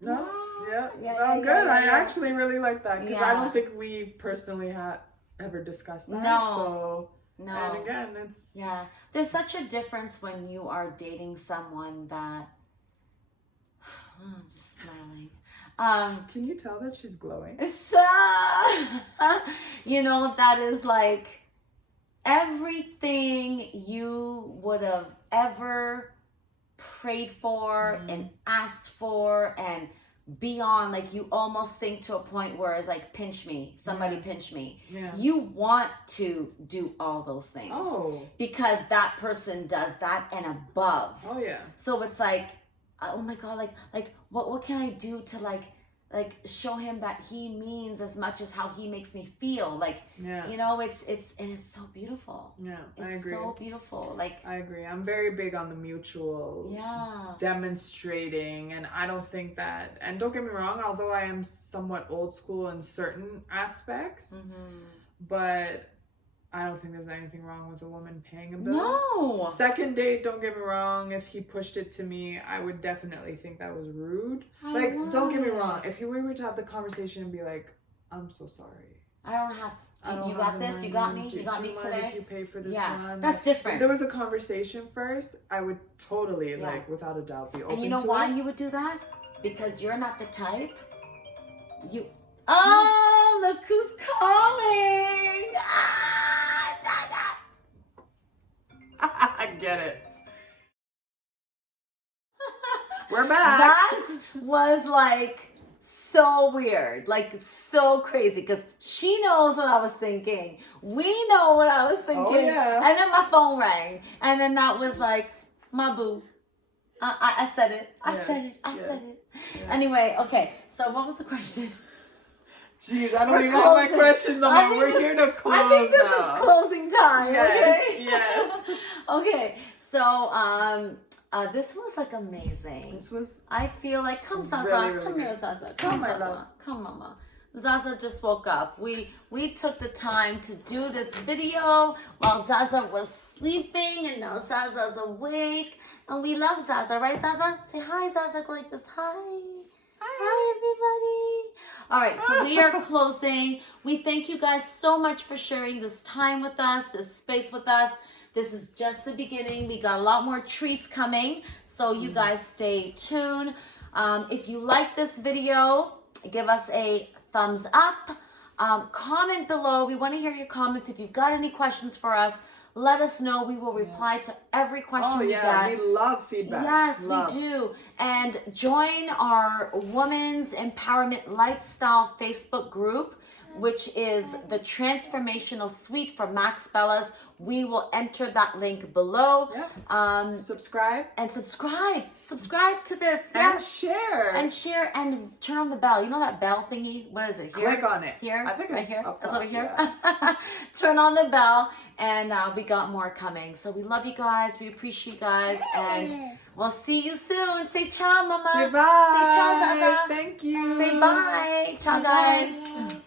No, yeah, Yeah, no, yeah, good. yeah, I yeah. actually really like that because I Yeah. don't think we've personally ever discussed that. No. So, No. and again, it's Yeah. There's such a difference when you are dating someone that, just smiling. Can you tell that she's glowing? You know, that is like everything you would have ever prayed for and asked for and beyond. Like, you almost think to a point where it's like, pinch me, somebody pinch me. Yeah. You want to do all those things. Oh. Because that person does that and above. Oh yeah. So it's like, oh my God, like what can I do to like show him that he means as much as how he makes me feel? Like, Yeah. you know, it's so beautiful. Yeah, I It's agree. so beautiful. Like, I agree. I'm very big on the mutual demonstrating, and I don't think that, and don't get me wrong, although I am somewhat old school in certain aspects, but I don't think there's anything wrong with a woman paying a bill. No. Second date, don't get me wrong, if he pushed it to me, I would definitely think that was rude. Don't get me wrong, if we were to have the conversation and be like, I'm so sorry. I don't have you got this, you got me, you got me today. If you pay for this one. That's different. If there was a conversation first, I would totally, like, without a doubt, be open to it. And you know why you would do that? Because you're not the type. Oh, look who's calling! I get it. We're back. That was like so weird, like so crazy, because she knows what I was thinking. We know what I was thinking. Oh, yeah. And then my phone rang, and then that was like, my boo. I said it. I said it. Yeah. Anyway, okay. So what was the question? Jeez, I don't even have my questions on. We're here to close. I think this is closing time. Yes, Okay. yes. Okay. So this was like amazing. This was. I feel like, come Zaza, really come here, good. Zaza, come Zaza, come Mama. Zaza just woke up. We took the time to do this video while Zaza was sleeping, and now Zaza's awake, and we love Zaza, right, Zaza? Say hi, Zaza. Go like this. Hi. Hi, everybody. All right, so we are closing. We thank you guys so much for sharing this time with us, this space with us. This is just the beginning. We got a lot more treats coming, so you guys stay tuned. If you like this video, give us a thumbs up. Comment below. We want to hear your comments. If you've got any questions for us, let us know. We will reply to every question we get. We love feedback. Yes, we do. And join our Women's Empowerment Lifestyle Facebook group, which is the Transformational Suite for Max Bellas. We will enter that link below. Yep. Subscribe. And subscribe to this. And yes. share. And share and turn on the bell. You know that bell thingy? What is it? Here? Click on it. Here? I think right it's here. up It's top, over here. yeah. Turn on the bell, and we got more coming. So we love you guys. We appreciate you guys, and we'll see you soon. Say ciao, Mama. Say bye. Say ciao, Zaza. Thank you. Say bye. Ciao, guys.